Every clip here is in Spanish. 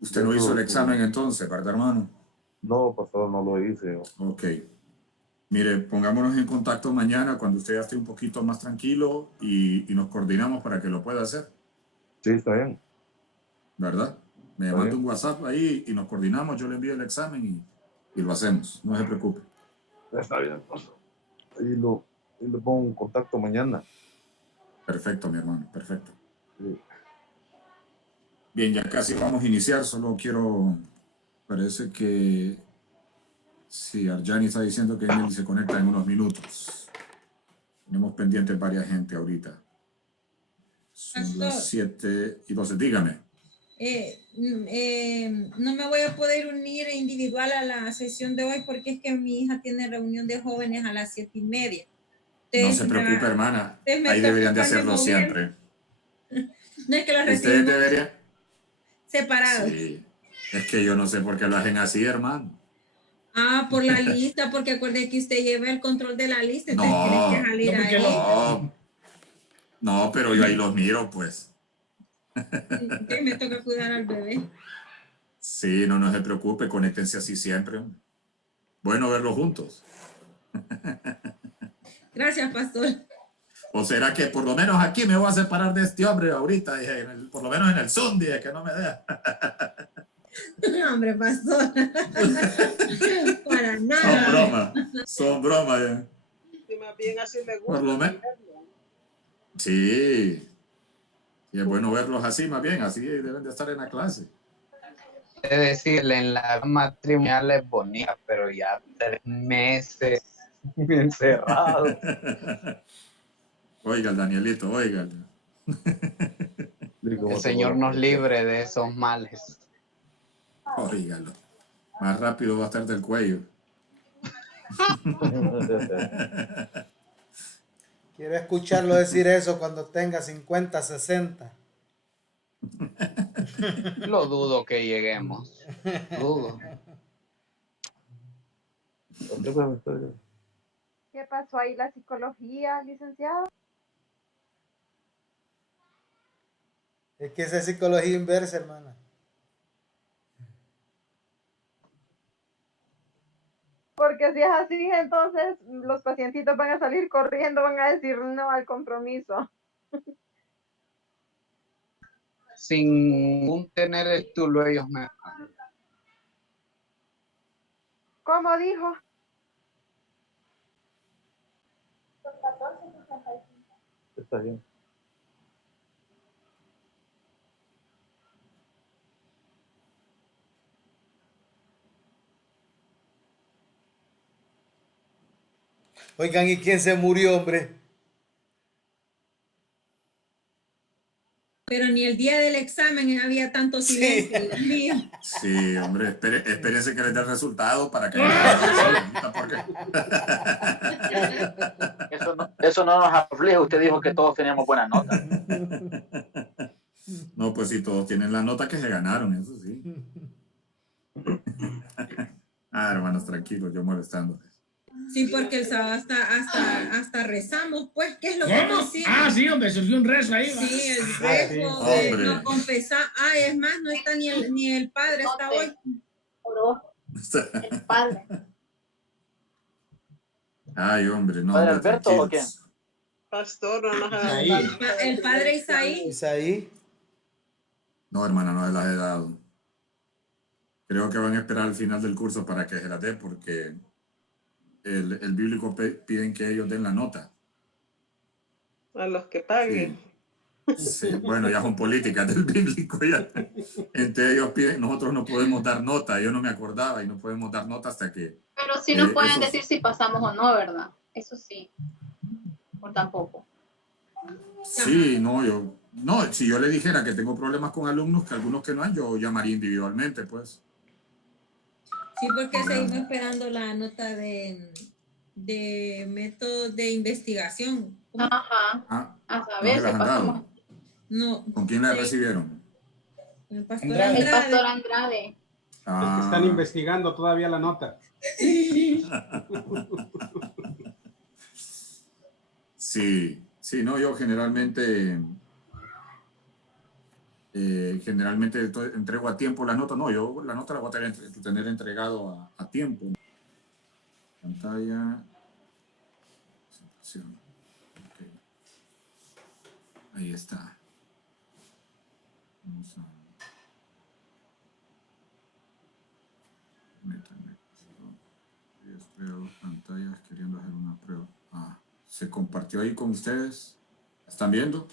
Usted no hizo el examen entonces, ¿verdad, hermano? No, pastor, no lo hice. Ok. Mire, pongámonos en contacto mañana cuando usted ya esté un poquito más tranquilo y nos coordinamos para que lo pueda hacer. Sí, está bien. ¿Verdad? Me manda un WhatsApp ahí y nos coordinamos, yo le envío el examen y lo hacemos, no se preocupe. Está bien, pastor. Y lo pongo en contacto mañana. Perfecto, mi hermano, perfecto. Sí. Bien, ya casi vamos a iniciar, solo quiero, parece que sí, Arjani está diciendo que Emily se conecta en unos minutos. Tenemos pendientes varias gente ahorita. Son las 7:12, dígame. No me voy a poder unir individual a la sesión de hoy porque es que mi hija tiene reunión de jóvenes a las 7:30. No se preocupe, hermana. Ahí deberían de hacerlo siempre. No es que los Ustedes recibimos deberían separados. Sí. Es que yo no sé por qué lo hacen así, hermano. Por la lista, porque acuerde que usted lleva el control de la lista, entonces tiene que salir ahí. No, pero yo ahí los miro, pues. Sí, me toca cuidar al bebé. Sí, no se preocupe, conéctense así siempre. Bueno verlos juntos. Gracias, pastor. ¿O será que por lo menos aquí me voy a separar de este hombre ahorita? Por lo menos en el Zoom, dije que no me deja. Hombre, pastor. Para nada. Son bromas. Si más bien así me gusta. Por lo menos. Sí. Y es bueno verlos así, más bien, así deben de estar en la clase. Es decirle, en la matrimonial es bonita, pero ya 3 meses encerrado. Oiga, Danielito, oiga. El Señor nos libre de esos males. Óigalo. Más rápido va a estar del cuello. Quiero escucharlo decir eso cuando tenga 50, 60. Lo dudo que lleguemos. Dudo. ¿Qué pasó ahí la psicología, licenciado? Es que esa es psicología inversa, hermana. Porque si es así, entonces los pacientitos van a salir corriendo, van a decir no al compromiso. Sin tener el título, ellos me... ¿Cómo dijo? Está bien. Oigan, ¿y quién se murió, hombre? Pero ni el día del examen había tanto silencio, Dios mío. Sí, hombre, espérense que les dé el resultado para que... Eso no nos aflige, usted dijo que todos teníamos buenas notas. No, pues sí, todos tienen la nota que se ganaron, eso sí. Hermanos, tranquilos, yo molestándoles. Sí, porque el sábado hasta rezamos, pues, ¿qué es lo que decimos? Sí, hombre, surgió un rezo ahí. Sí, el rezo, no confesar. Es más, no está ni el padre, está hoy. El padre. Ay, hombre, no. ¿Padre Alberto o quién? Pastor, no nos ha dado. El padre Isaí. Isaí. No, hermana, no se las he dado. Creo que van a esperar al final del curso para que se las dé porque el bíblico piden que ellos den la nota. A los que paguen. Sí. Bueno, ya son políticas del bíblico. Ya. Entre ellos piden, nosotros no podemos dar nota. Yo no me acordaba y no podemos dar nota hasta que... Pero sí nos pueden decir si pasamos o no, ¿verdad? Eso sí. O tampoco. Sí, no, si yo le dijera que tengo problemas con alumnos, que algunos que no hay, yo llamaría individualmente, pues. Sí, porque seguimos esperando la nota de método de investigación. Ajá. A saber ¿no se las si han pasamos. dado? No. ¿Con quién la recibieron? El pastor Andrade. Andrade. El pastor Andrade. Es que están investigando todavía la nota. Sí, no, yo generalmente Generalmente entrego a tiempo la nota. No, yo la nota la voy a tener entregado a tiempo. Pantalla. Presentación. Okay. Ahí está. Vamos a... Métame. Estoy a 2 pantallas queriendo hacer una prueba. ¿Se compartió ahí con ustedes? ¿Están viendo?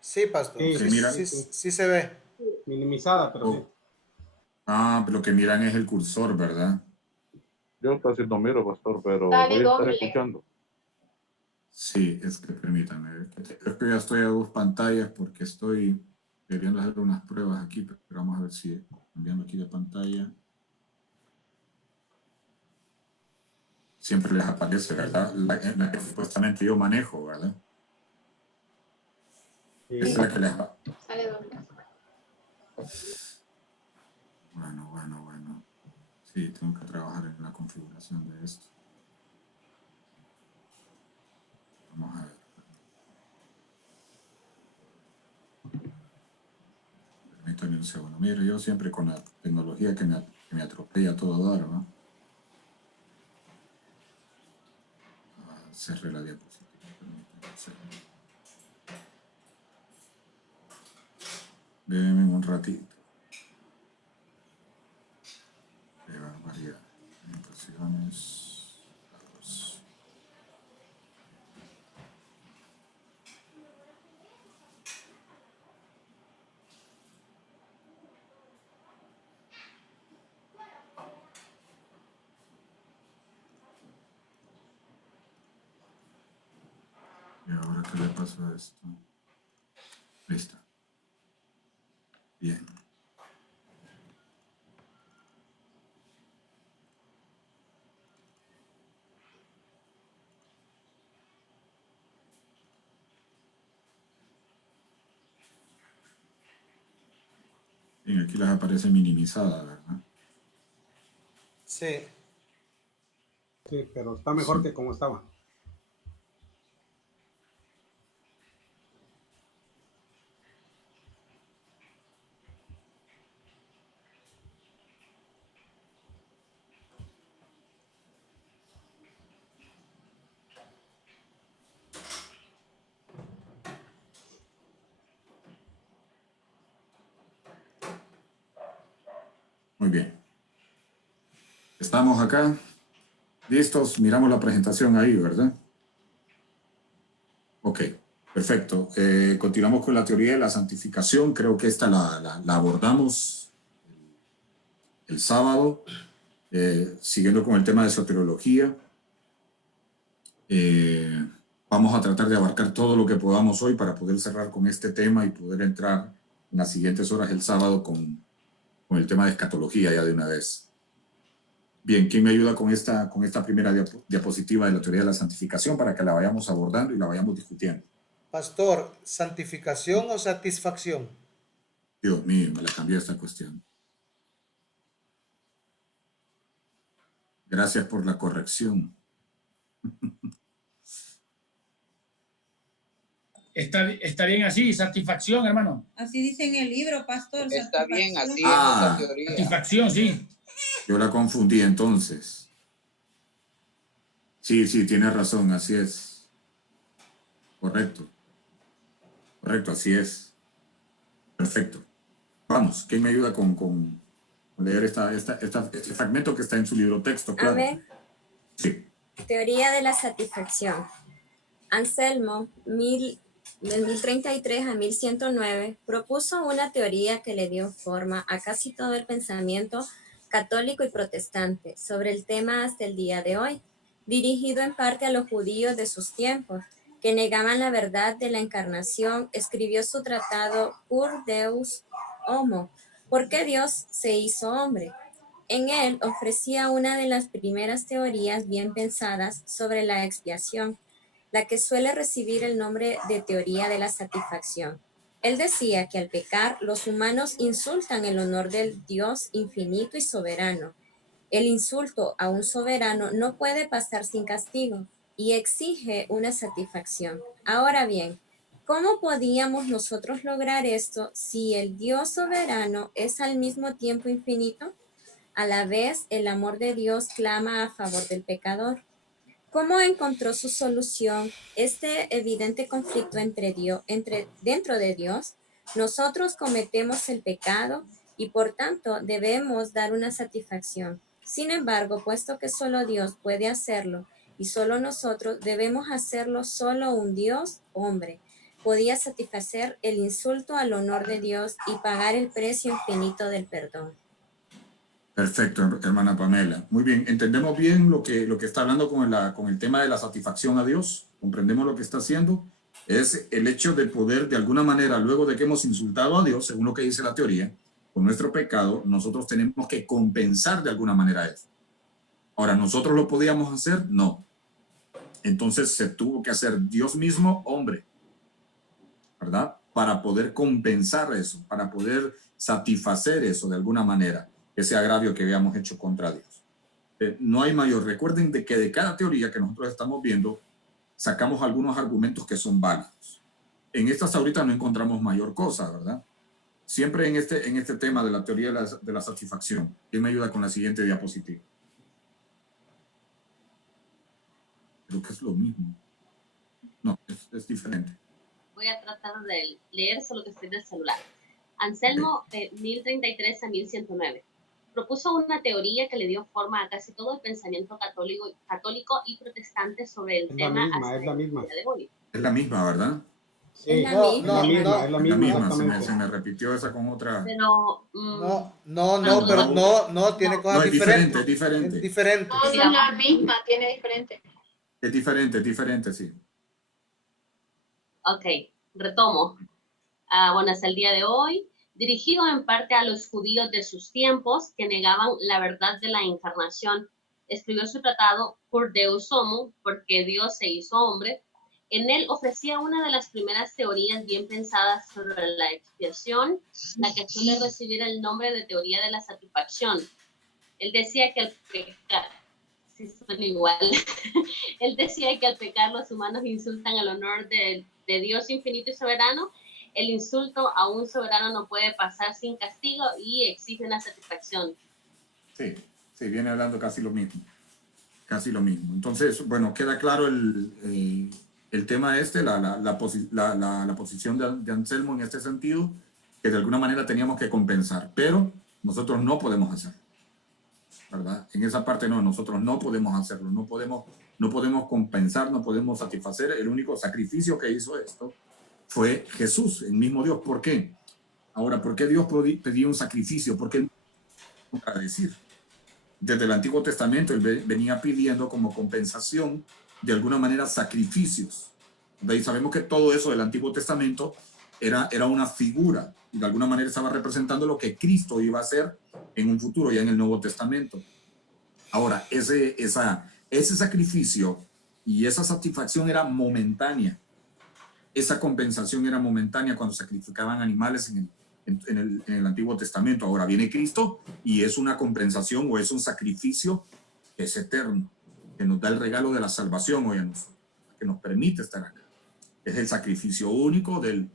Sí, pastor. Sí, Sí se ve. Minimizada, pero sí. Pero lo que miran es el cursor, ¿verdad? Yo casi no miro, pastor, pero Dale, voy a estar doble. escuchando. Sí, es que permítanme. Creo que ya estoy a 2 pantallas porque estoy queriendo hacer unas pruebas aquí, pero vamos a ver si cambiando aquí de pantalla. Siempre les aparece, ¿verdad? La que supuestamente yo manejo, ¿verdad? Sí. Esa es la que les Sale doble. Bueno. Sí, tengo que trabajar en la configuración de esto. Vamos a ver. Permítanme un segundo. Mire, yo siempre con la tecnología que me atropella todo dar, ¿no? Cerré la diapositiva. Permítanme un segundo. Déjenme un ratito. Qué barbaridad. Impresiones. Datos. ¿Y ahora qué le pasa a esto? Listo. Bien. Bien, aquí les aparece minimizada, ¿verdad? Sí. Sí, pero está mejor que como estaba. Muy bien. Estamos acá. Listos. Miramos la presentación ahí, ¿verdad? Ok, perfecto. Continuamos con la teoría de la santificación. Creo que esta la abordamos el sábado, siguiendo con el tema de soteriología. Vamos a tratar de abarcar todo lo que podamos hoy para poder cerrar con este tema y poder entrar en las siguientes horas el sábado con el tema de escatología ya de una vez. Bien, ¿quién me ayuda con esta primera diapositiva de la teoría de la santificación para que la vayamos abordando y la vayamos discutiendo? Pastor, ¿santificación o satisfacción? Dios mío, me la cambié esta cuestión. Gracias por la corrección. Está bien así, satisfacción, hermano. Así dice en el libro, pastor. Está bien, así satisfacción. es esa teoría. Satisfacción, sí. Yo la confundí entonces. Sí, tiene razón, así es. Correcto, así es. Perfecto. Vamos, ¿quién me ayuda con leer este fragmento que está en su libro texto? Claro. Amén. Sí. Teoría de la satisfacción. Anselmo, del 1033 a 1109, propuso una teoría que le dio forma a casi todo el pensamiento católico y protestante sobre el tema hasta el día de hoy, dirigido en parte a los judíos de sus tiempos, que negaban la verdad de la encarnación. Escribió su tratado Cur Deus Homo, ¿por qué Dios se hizo hombre? En él ofrecía una de las primeras teorías bien pensadas sobre la expiación, la que suele recibir el nombre de teoría de la satisfacción. Él decía que al pecar, los humanos insultan el honor del Dios infinito y soberano. El insulto a un soberano no puede pasar sin castigo y exige una satisfacción. Ahora bien, ¿Cómo podíamos nosotros lograr esto si el Dios soberano es al mismo tiempo infinito? A la vez, el amor de Dios clama a favor del pecador. ¿Cómo encontró su solución este evidente conflicto dentro de Dios? Nosotros cometemos el pecado y por tanto debemos dar una satisfacción. Sin embargo, puesto que solo Dios puede hacerlo y solo nosotros debemos hacerlo, solo un Dios hombre podía satisfacer el insulto al honor de Dios y pagar el precio infinito del perdón. Perfecto, hermana Pamela. Muy bien, entendemos bien lo que está hablando con el tema de la satisfacción a Dios. Comprendemos lo que está haciendo. Es el hecho de poder, de alguna manera, luego de que hemos insultado a Dios, según lo que dice la teoría, con nuestro pecado, nosotros tenemos que compensar de alguna manera eso. Ahora, ¿nosotros lo podíamos hacer? No. Entonces se tuvo que hacer Dios mismo hombre, ¿verdad? Para poder compensar eso, para poder satisfacer eso de alguna manera, ese agravio que habíamos hecho contra Dios. No hay mayor. Recuerden de que de cada teoría que nosotros estamos viendo, sacamos algunos argumentos que son válidos. En estas ahorita no encontramos mayor cosa, ¿verdad? Siempre en este tema de la teoría de la satisfacción. ¿Quién me ayuda con la siguiente diapositiva? Creo que es lo mismo. No, es diferente. Voy a tratar de leer solo que estoy del celular. Anselmo, 1033 a 1109. Propuso una teoría que le dio forma a casi todo el pensamiento católico y protestante sobre el tema. Es la misma. Es la misma, ¿verdad? Sí, es la misma. Se me repitió esa con otra. Pero no, tiene cosas diferentes. Es diferente. Es diferente. No, no es la misma, tiene diferente. Es diferente, sí. Ok, retomo. Bueno, hasta el día de hoy, dirigido en parte a los judíos de sus tiempos que negaban la verdad de la encarnación, escribió su tratado Cur Deus Homo, porque Dios se hizo hombre. En él ofrecía una de las primeras teorías bien pensadas sobre la expiación, la que suele recibir el nombre de teoría de la satisfacción. Él decía que al pecar, sí son igual, él decía que al pecar los humanos insultan al honor de Dios infinito y soberano. El insulto a un soberano no puede pasar sin castigo y exige una satisfacción. Sí, viene hablando casi lo mismo. Entonces, bueno, queda claro el tema la posición de Anselmo en este sentido, que de alguna manera teníamos que compensar, pero nosotros no podemos hacerlo, ¿verdad? En esa parte no, nosotros no podemos hacerlo, no podemos compensar, no podemos satisfacer. El único sacrificio que hizo esto fue Jesús, el mismo Dios. ¿Por qué? Ahora, ¿por qué Dios pedía un sacrificio? Porque para decir, desde el Antiguo Testamento él venía pidiendo como compensación de alguna manera sacrificios. De ahí sabemos que todo eso del Antiguo Testamento era una figura y de alguna manera estaba representando lo que Cristo iba a hacer en un futuro, ya en el Nuevo Testamento. Ahora, ese sacrificio y esa satisfacción era momentánea. Esa compensación era momentánea cuando sacrificaban animales en el Antiguo Testamento. Ahora viene Cristo y es una compensación o es un sacrificio que es eterno, que nos da el regalo de la salvación hoy a nosotros, que nos permite estar acá. Es el sacrificio único del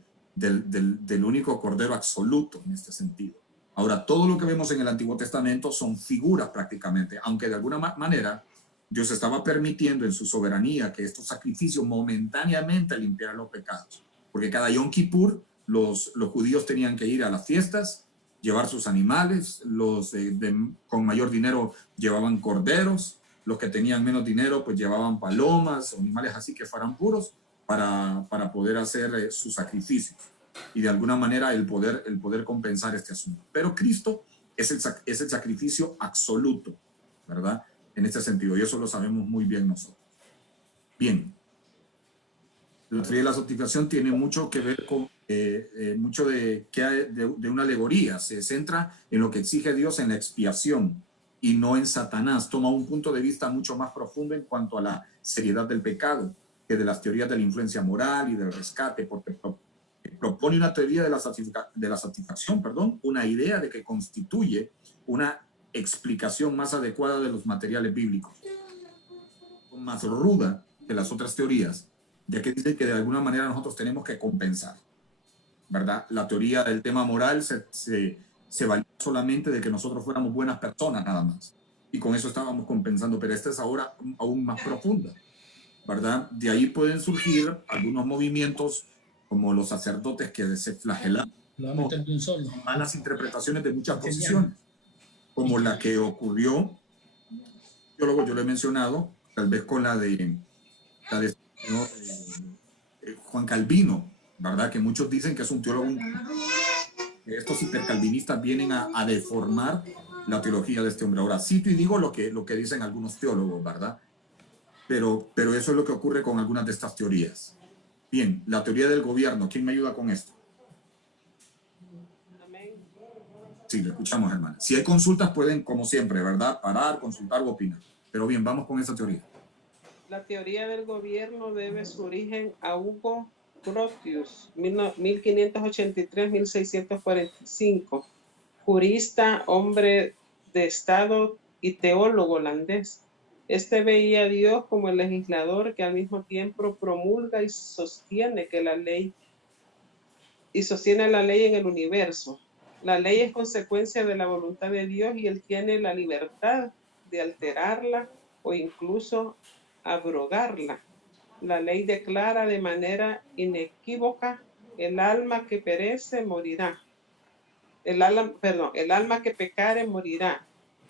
único Cordero absoluto en este sentido. Ahora, todo lo que vemos en el Antiguo Testamento son figuras prácticamente, aunque de alguna manera Dios estaba permitiendo en su soberanía que estos sacrificios momentáneamente limpiaran los pecados. Porque cada Yom Kippur los judíos tenían que ir a las fiestas, llevar sus animales, los con mayor dinero llevaban corderos, los que tenían menos dinero pues llevaban palomas o animales así que fueran puros para poder hacer sus sacrificios y de alguna manera el poder compensar este asunto. Pero Cristo es el sacrificio absoluto, ¿verdad? En este sentido, y eso lo sabemos muy bien nosotros. Bien, la teoría de la satisfacción tiene mucho que ver con mucho de una alegoría. Se centra en lo que exige Dios en la expiación y no en Satanás. Toma un punto de vista mucho más profundo en cuanto a la seriedad del pecado que de las teorías de la influencia moral y del rescate, porque propone una teoría de la satisfacción, una idea de que constituye una explicación más adecuada de los materiales bíblicos, más ruda que las otras teorías, ya que dice que de alguna manera nosotros tenemos que compensar, ¿verdad? La teoría del tema moral se valía solamente de que nosotros fuéramos buenas personas nada más, y con eso estábamos compensando, pero esta es ahora aún más profunda, ¿verdad? De ahí pueden surgir algunos movimientos como los sacerdotes que se flagelan malas interpretaciones de muchas posiciones, como la que ocurrió, yo lo he mencionado, tal vez con la de Juan Calvino, ¿verdad? Que muchos dicen que es un teólogo. Estos hipercalvinistas vienen a deformar la teología de este hombre. Ahora cito y digo lo que dicen algunos teólogos, ¿verdad? Pero eso es lo que ocurre con algunas de estas teorías. Bien, la teoría del gobierno, ¿quién me ayuda con esto? Sí, lo escuchamos, hermano. Si hay consultas pueden, como siempre, ¿verdad? Parar, consultar o opinar. Pero bien, vamos con esa teoría. La teoría del gobierno debe su origen a Hugo Grotius, 1583-1645, jurista, hombre de Estado y teólogo holandés. Este veía a Dios como el legislador que al mismo tiempo promulga y sostiene la ley en el universo. La ley es consecuencia de la voluntad de Dios y él tiene la libertad de alterarla o incluso abrogarla. La ley declara de manera inequívoca: el alma que perece morirá. El alma que pecare morirá.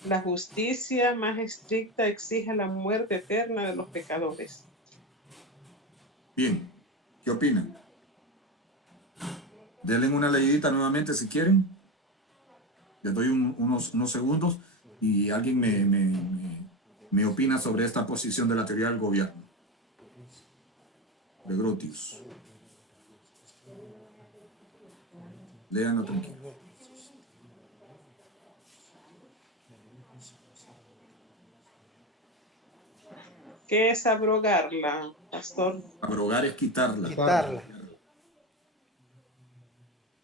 La justicia más estricta exige la muerte eterna de los pecadores. Bien, ¿qué opinan? Denle una leidita nuevamente si quieren. Les doy unos segundos y alguien me opina sobre esta posición de la teoría del gobierno. De Grotius. Léanlo tranquilo. ¿Qué es abrogarla, pastor? Abrogar es quitarla.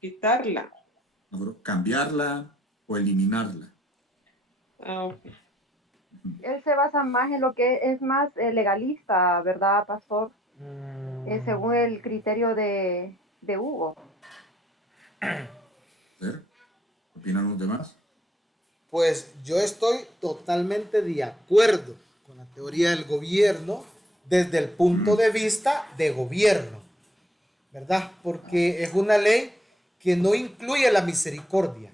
Quitarla. Cambiarla o eliminarla. Okay. Él se basa más en lo que es más legalista, ¿verdad, pastor? Según el criterio de Hugo. ¿Opinan los demás? Pues yo estoy totalmente de acuerdo con la teoría del gobierno desde el punto de vista de gobierno, ¿verdad? Porque es una ley que no incluye la misericordia,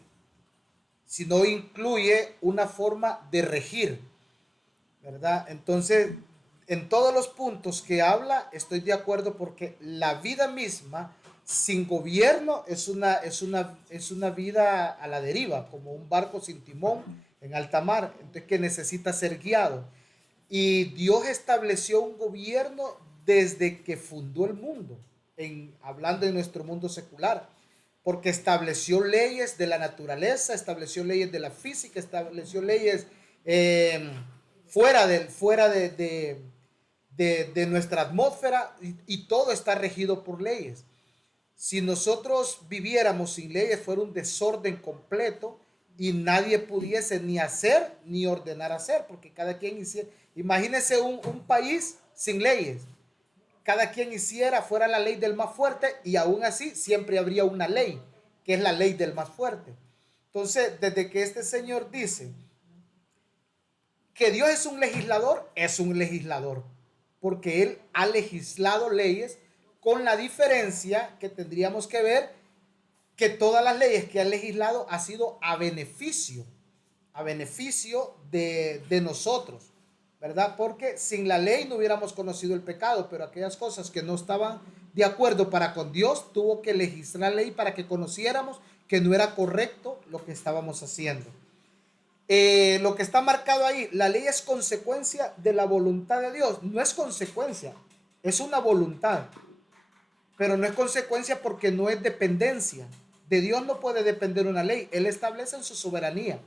sino incluye una forma de regir, ¿verdad? Entonces, en todos los puntos que habla, estoy de acuerdo porque la vida misma sin gobierno es una vida a la deriva, como un barco sin timón en alta mar, entonces que necesita ser guiado. Y Dios estableció un gobierno desde que fundó el mundo, hablando de nuestro mundo secular, porque estableció leyes de la naturaleza, estableció leyes de la física, estableció leyes fuera de nuestra atmósfera y todo está regido por leyes. Si nosotros viviéramos sin leyes, fuera un desorden completo y nadie pudiese ni hacer ni ordenar hacer, porque cada quien hiciera. Imagínense un país sin leyes. Cada quien hiciera, fuera la ley del más fuerte y aún así siempre habría una ley, que es la ley del más fuerte. Entonces, desde que este señor dice que Dios es un legislador, porque Él ha legislado leyes, con la diferencia que tendríamos que ver que todas las leyes que ha legislado ha sido a beneficio de nosotros, ¿verdad? Porque sin la ley no hubiéramos conocido el pecado, pero aquellas cosas que no estaban de acuerdo para con Dios, tuvo que legislar ley para que conociéramos que no era correcto lo que estábamos haciendo. Lo que está marcado ahí, la ley es consecuencia de la voluntad de Dios, no es consecuencia, es una voluntad, pero no es consecuencia porque no es dependencia. De Dios no puede depender una ley, Él establece en su soberanía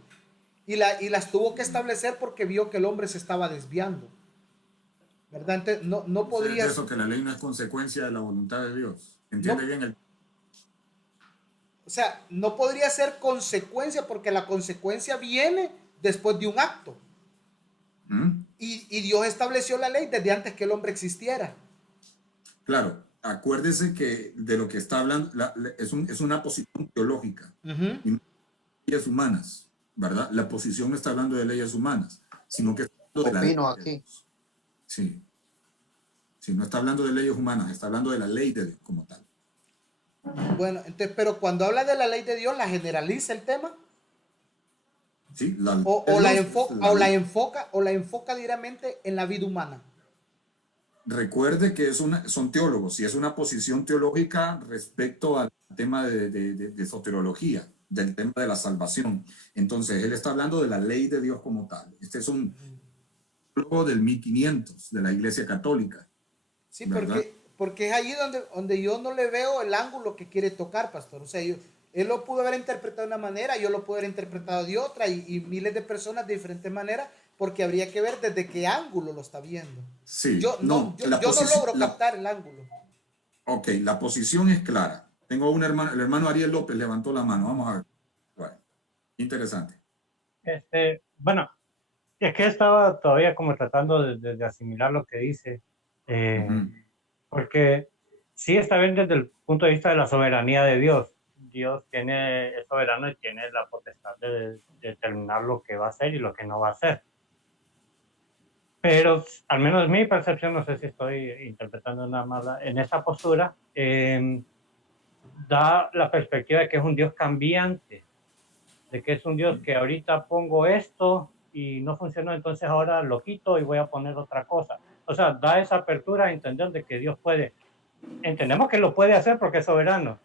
y las tuvo que establecer porque vio que el hombre se estaba desviando, ¿verdad? Entonces, no podría... Es eso, que la ley no es consecuencia de la voluntad de Dios. ¿Entiende bien el... O sea, no podría ser consecuencia porque la consecuencia viene después de un acto. Y Dios estableció la ley desde antes que el hombre existiera. Claro, acuérdese que de lo que está hablando es una posición teológica y no leyes humanas, ¿verdad? La posición no está hablando de leyes humanas, sino que está hablando de la ley Opino de aquí. Dios. Sí. Sí, no está hablando de leyes humanas, está hablando de la ley de Dios como tal. Bueno, entonces, pero cuando habla de la ley de Dios, ¿la generaliza el tema? Sí, O la enfoca directamente en la vida humana. Recuerde que son teólogos y es una posición teológica respecto al tema de soteriología, del tema de la salvación. Entonces, él está hablando de la ley de Dios como tal. Este es un teólogo del 1500 de la Iglesia Católica. Sí, ¿verdad? porque es allí donde yo no le veo el ángulo que quiere tocar, pastor. O sea, él lo pudo haber interpretado de una manera, yo lo puedo haber interpretado de otra, y miles de personas de diferentes maneras, porque habría que ver desde qué ángulo lo está viendo. Sí, Yo no logro captar el ángulo. Ok, la posición es clara. Tengo un hermano, el hermano Ariel López levantó la mano. Vamos a ver. Bueno, interesante. Bueno, es que estaba todavía como tratando de asimilar lo que dice, porque sí está bien desde el punto de vista de la soberanía de Dios. Dios es soberano y tiene la potestad de determinar lo que va a hacer y lo que no va a hacer. Pero al menos mi percepción, no sé si estoy interpretando una mala, en esta postura, da la perspectiva de que es un Dios cambiante, de que es un Dios que ahorita pongo esto y no funcionó, entonces ahora lo quito y voy a poner otra cosa. O sea, da esa apertura a entender de que Dios puede. Entendemos que lo puede hacer porque es soberano,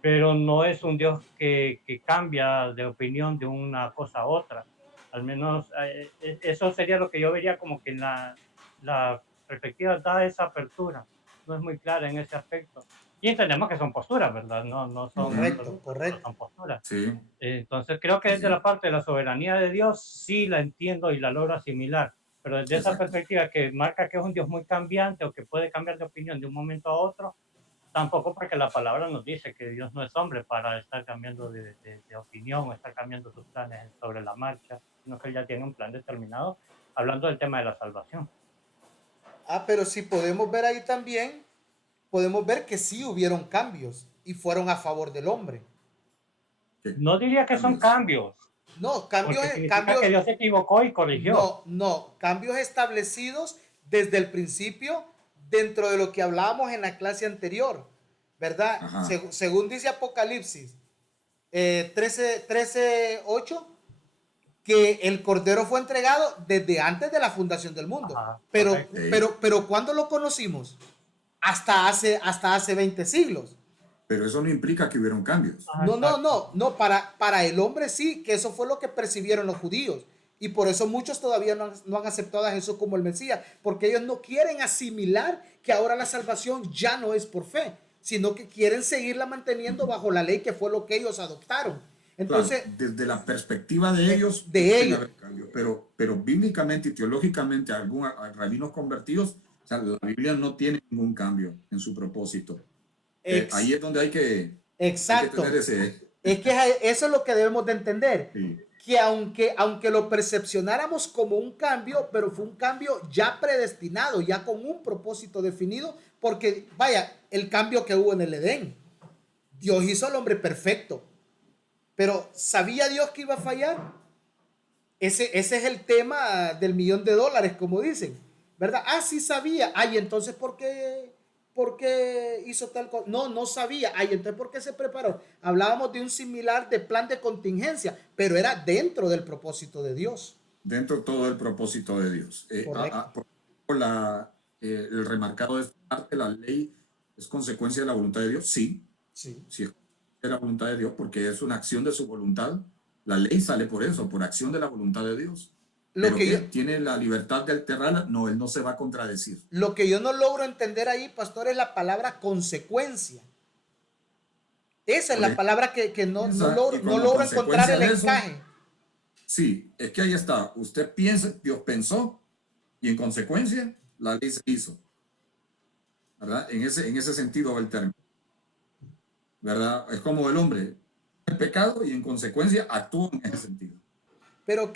pero no es un Dios que cambia de opinión de una cosa a otra. Al menos eso sería lo que yo vería como que en la perspectiva da esa apertura. No es muy clara en ese aspecto. Y entendemos que son posturas, ¿verdad? No son, correcto. Son posturas. Sí. Entonces creo que desde la parte de la soberanía de Dios sí la entiendo y la logro asimilar. Pero desde esa perspectiva que marca que es un Dios muy cambiante o que puede cambiar de opinión de un momento a otro, tampoco, porque la palabra nos dice que Dios no es hombre para estar cambiando de opinión o estar cambiando sus planes sobre la marcha, sino que él ya tiene un plan determinado, hablando del tema de la salvación. Pero si podemos ver ahí también, podemos ver que sí hubieron cambios y fueron a favor del hombre. No diría que son cambios. No, cambios que Dios se equivocó y corrigió. No, cambios establecidos desde el principio, dentro de lo que hablábamos en la clase anterior, ¿verdad? Según dice Apocalipsis 13:8, que el Cordero fue entregado desde antes de la fundación del mundo. Pero ¿cuándo lo conocimos? Hasta hace 20 siglos. Pero eso no implica que hubieron cambios. No, para el hombre sí, que eso fue lo que percibieron los judíos. Y por eso muchos todavía no han aceptado a Jesús como el Mesías, porque ellos no quieren asimilar que ahora la salvación ya no es por fe, sino que quieren seguirla manteniendo bajo la ley, que fue lo que ellos adoptaron. Entonces, claro, desde la perspectiva de ellos, cambio, pero bíblicamente y teológicamente algunos rabinos convertidos, o sea, la Biblia no tiene ningún cambio en su propósito. Ahí es donde hay que tener ese... Es que eso es lo que debemos de entender. Sí. Que aunque lo percepcionáramos como un cambio, pero fue un cambio ya predestinado, ya con un propósito definido, porque vaya, el cambio que hubo en el Edén. Dios hizo al hombre perfecto, pero ¿sabía Dios que iba a fallar? Ese es el tema del $1.000.000, como dicen, ¿verdad? Sí sabía. Y entonces ¿por qué hizo tal cosa? No sabía. Entonces ¿por qué se preparó? Hablábamos de un similar de plan de contingencia, pero era dentro del propósito de Dios. Dentro de todo el propósito de Dios. El remarcado de esta parte, la ley es consecuencia de la voluntad de Dios. Sí es de la voluntad de Dios, porque es una acción de su voluntad. La ley sale por eso, por acción de la voluntad de Dios. Pero que tiene la libertad de alterarla, no, él no se va a contradecir. Lo que yo no logro entender ahí, pastor, es la palabra consecuencia. Esa es la palabra que no logro encontrar el encaje. Sí, es que ahí está. Usted piensa, Dios pensó, y en consecuencia, la ley se hizo. ¿Verdad? En ese sentido va el término. ¿Verdad? Es como el hombre, el pecado, y en consecuencia actúa en ese sentido. Pero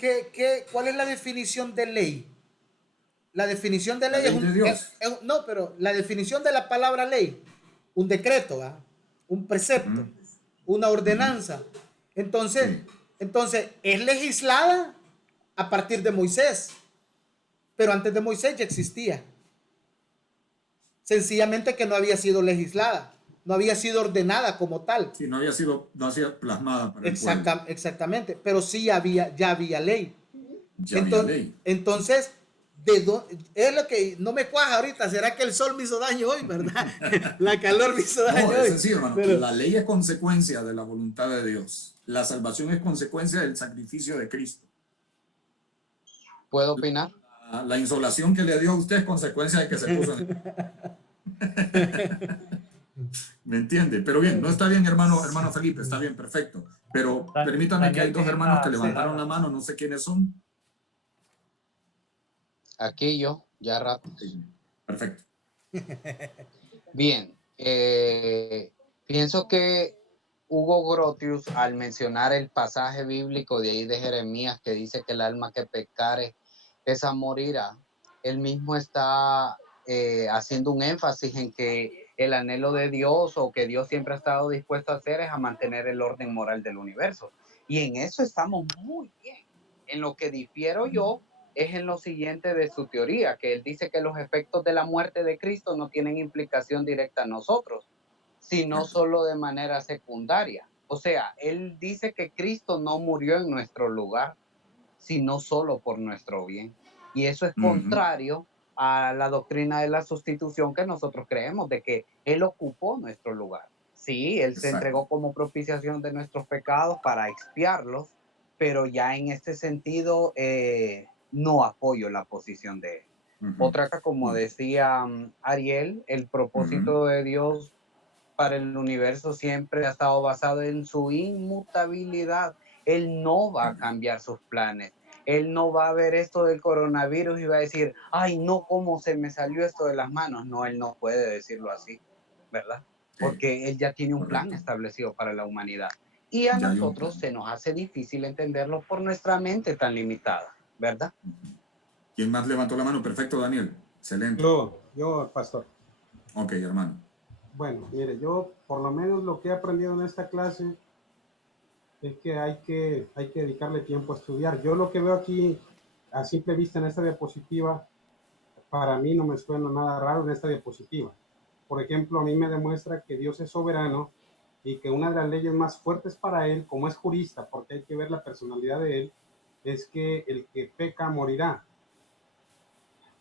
¿cuál es la definición de ley? La definición de ley, La ley de Dios. no, pero la definición de la palabra ley, un decreto, ¿verdad? Un precepto, una ordenanza. Entonces, es legislada a partir de Moisés, pero antes de Moisés ya existía. Sencillamente que no había sido legislada, no había sido ordenada como tal. Sí, no había sido plasmada para el pueblo. Exactamente, pero sí ya había ley. Ya había ley. Entonces, es lo que no me cuaja ahorita. ¿Será que el sol me hizo daño hoy, verdad? La calor me hizo daño No, hoy. es sencillo, hermano. Pero la ley es consecuencia de la voluntad de Dios. La salvación es consecuencia del sacrificio de Cristo. ¿Puedo opinar? La insolación que le dio a usted es consecuencia de que se puso en... ¿Me entiende? Pero bien, no está bien, hermano Felipe, está bien, perfecto. Pero permítame que hay dos hermanos que levantaron la mano, no sé quiénes son. Aquí yo, ya rato. Perfecto. Bien, pienso que Hugo Grotius, al mencionar el pasaje bíblico de ahí de Jeremías que dice que el alma que pecare, esa morirá, él mismo está haciendo un énfasis en que el anhelo de Dios o que Dios siempre ha estado dispuesto a hacer es a mantener el orden moral del universo. Y en eso estamos muy bien. En lo que difiero yo es en lo siguiente de su teoría, que él dice que los efectos de la muerte de Cristo no tienen implicación directa a nosotros, sino solo de manera secundaria. O sea, él dice que Cristo no murió en nuestro lugar, sino solo por nuestro bien. Y eso es contrario a la doctrina de la sustitución que nosotros creemos, de que él ocupó nuestro lugar. Sí, él se entregó como propiciación de nuestros pecados para expiarlos, pero ya en este sentido no apoyo la posición de él. Otra que, como decía Ariel, el propósito de Dios para el universo siempre ha estado basado en su inmutabilidad. Él no va a cambiar sus planes. Él no va a ver esto del coronavirus y va a decir, ay, no, ¿cómo se me salió esto de las manos? No, él no puede decirlo así, ¿verdad? Porque él ya tiene un plan establecido para la humanidad. Y a nosotros se nos hace difícil entenderlo por nuestra mente tan limitada, ¿verdad? ¿Quién más levantó la mano? Perfecto, Daniel. Excelente. Yo, pastor. Ok, hermano. Bueno, mire, yo por lo menos lo que he aprendido en esta clase es que hay que dedicarle tiempo a estudiar. Yo lo que veo aquí a simple vista en esta diapositiva, para mí no me suena nada raro en esta diapositiva. Por ejemplo, a mí me demuestra que Dios es soberano y que una de las leyes más fuertes para él, como es jurista, porque hay que ver la personalidad de él, es que el que peca morirá.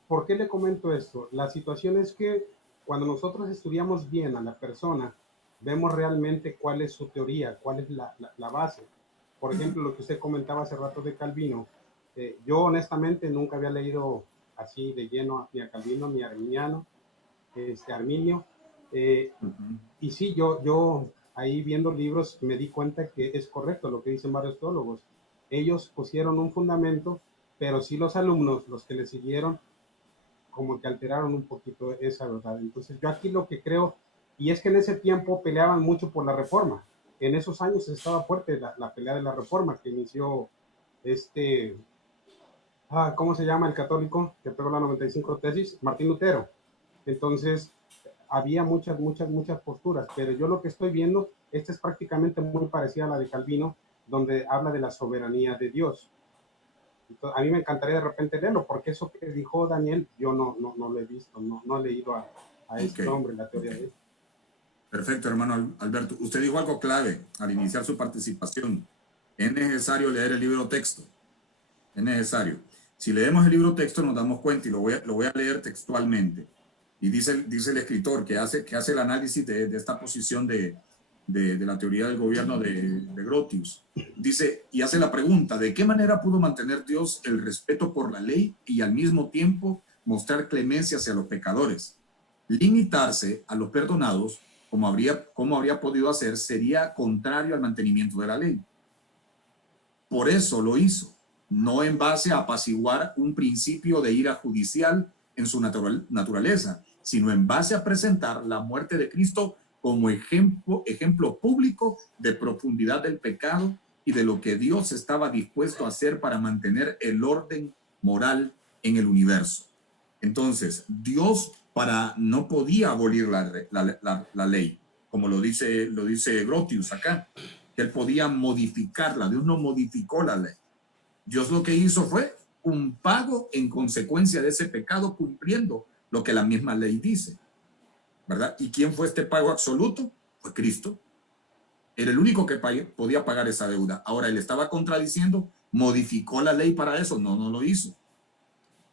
¿Por qué le comento esto? La situación es que cuando nosotros estudiamos bien a la persona, vemos realmente cuál es su teoría, cuál es la base. Por ejemplo, lo que usted comentaba hace rato de Calvino, yo honestamente nunca había leído así de lleno ni a Calvino ni a Arminio. Y sí, yo ahí viendo libros me di cuenta que es correcto lo que dicen varios teólogos. Ellos pusieron un fundamento, pero sí los alumnos, los que le siguieron, como que alteraron un poquito esa verdad. Entonces yo aquí lo que creo, y es que en ese tiempo peleaban mucho por la reforma. En esos años estaba fuerte la pelea de la reforma que inició ¿cómo se llama el católico que pegó la 95 tesis? Martín Lutero. Entonces había muchas posturas, pero yo lo que estoy viendo, esta es prácticamente muy parecida a la de Calvino, donde habla de la soberanía de Dios. Entonces, a mí me encantaría de repente leerlo, porque eso que dijo Daniel, yo no lo he visto, no he leído a este hombre, la teoría de él. Perfecto, hermano Alberto. Usted dijo algo clave al iniciar su participación. Es necesario leer el libro texto. Es necesario. Si leemos el libro texto nos damos cuenta, y lo voy a leer textualmente. Y dice el escritor que hace el análisis de esta posición de la teoría del gobierno de Grotius. Dice, y hace la pregunta, ¿de qué manera pudo mantener Dios el respeto por la ley y al mismo tiempo mostrar clemencia hacia los pecadores? Limitarse a los perdonados, como habría podido hacer, sería contrario al mantenimiento de la ley. Por eso lo hizo, no en base a apaciguar un principio de ira judicial en su naturaleza, sino en base a presentar la muerte de Cristo como ejemplo público de profundidad del pecado y de lo que Dios estaba dispuesto a hacer para mantener el orden moral en el universo. Entonces, Dios no podía abolir la ley, como lo dice Grotius acá, que él podía modificarla. Dios no modificó la ley. Dios lo que hizo fue un pago en consecuencia de ese pecado, cumpliendo lo que la misma ley dice, ¿verdad? ¿Y quién fue este pago absoluto? Fue Cristo. Era el único que podía pagar esa deuda. Ahora, él estaba contradiciendo, modificó la ley para eso. No lo hizo.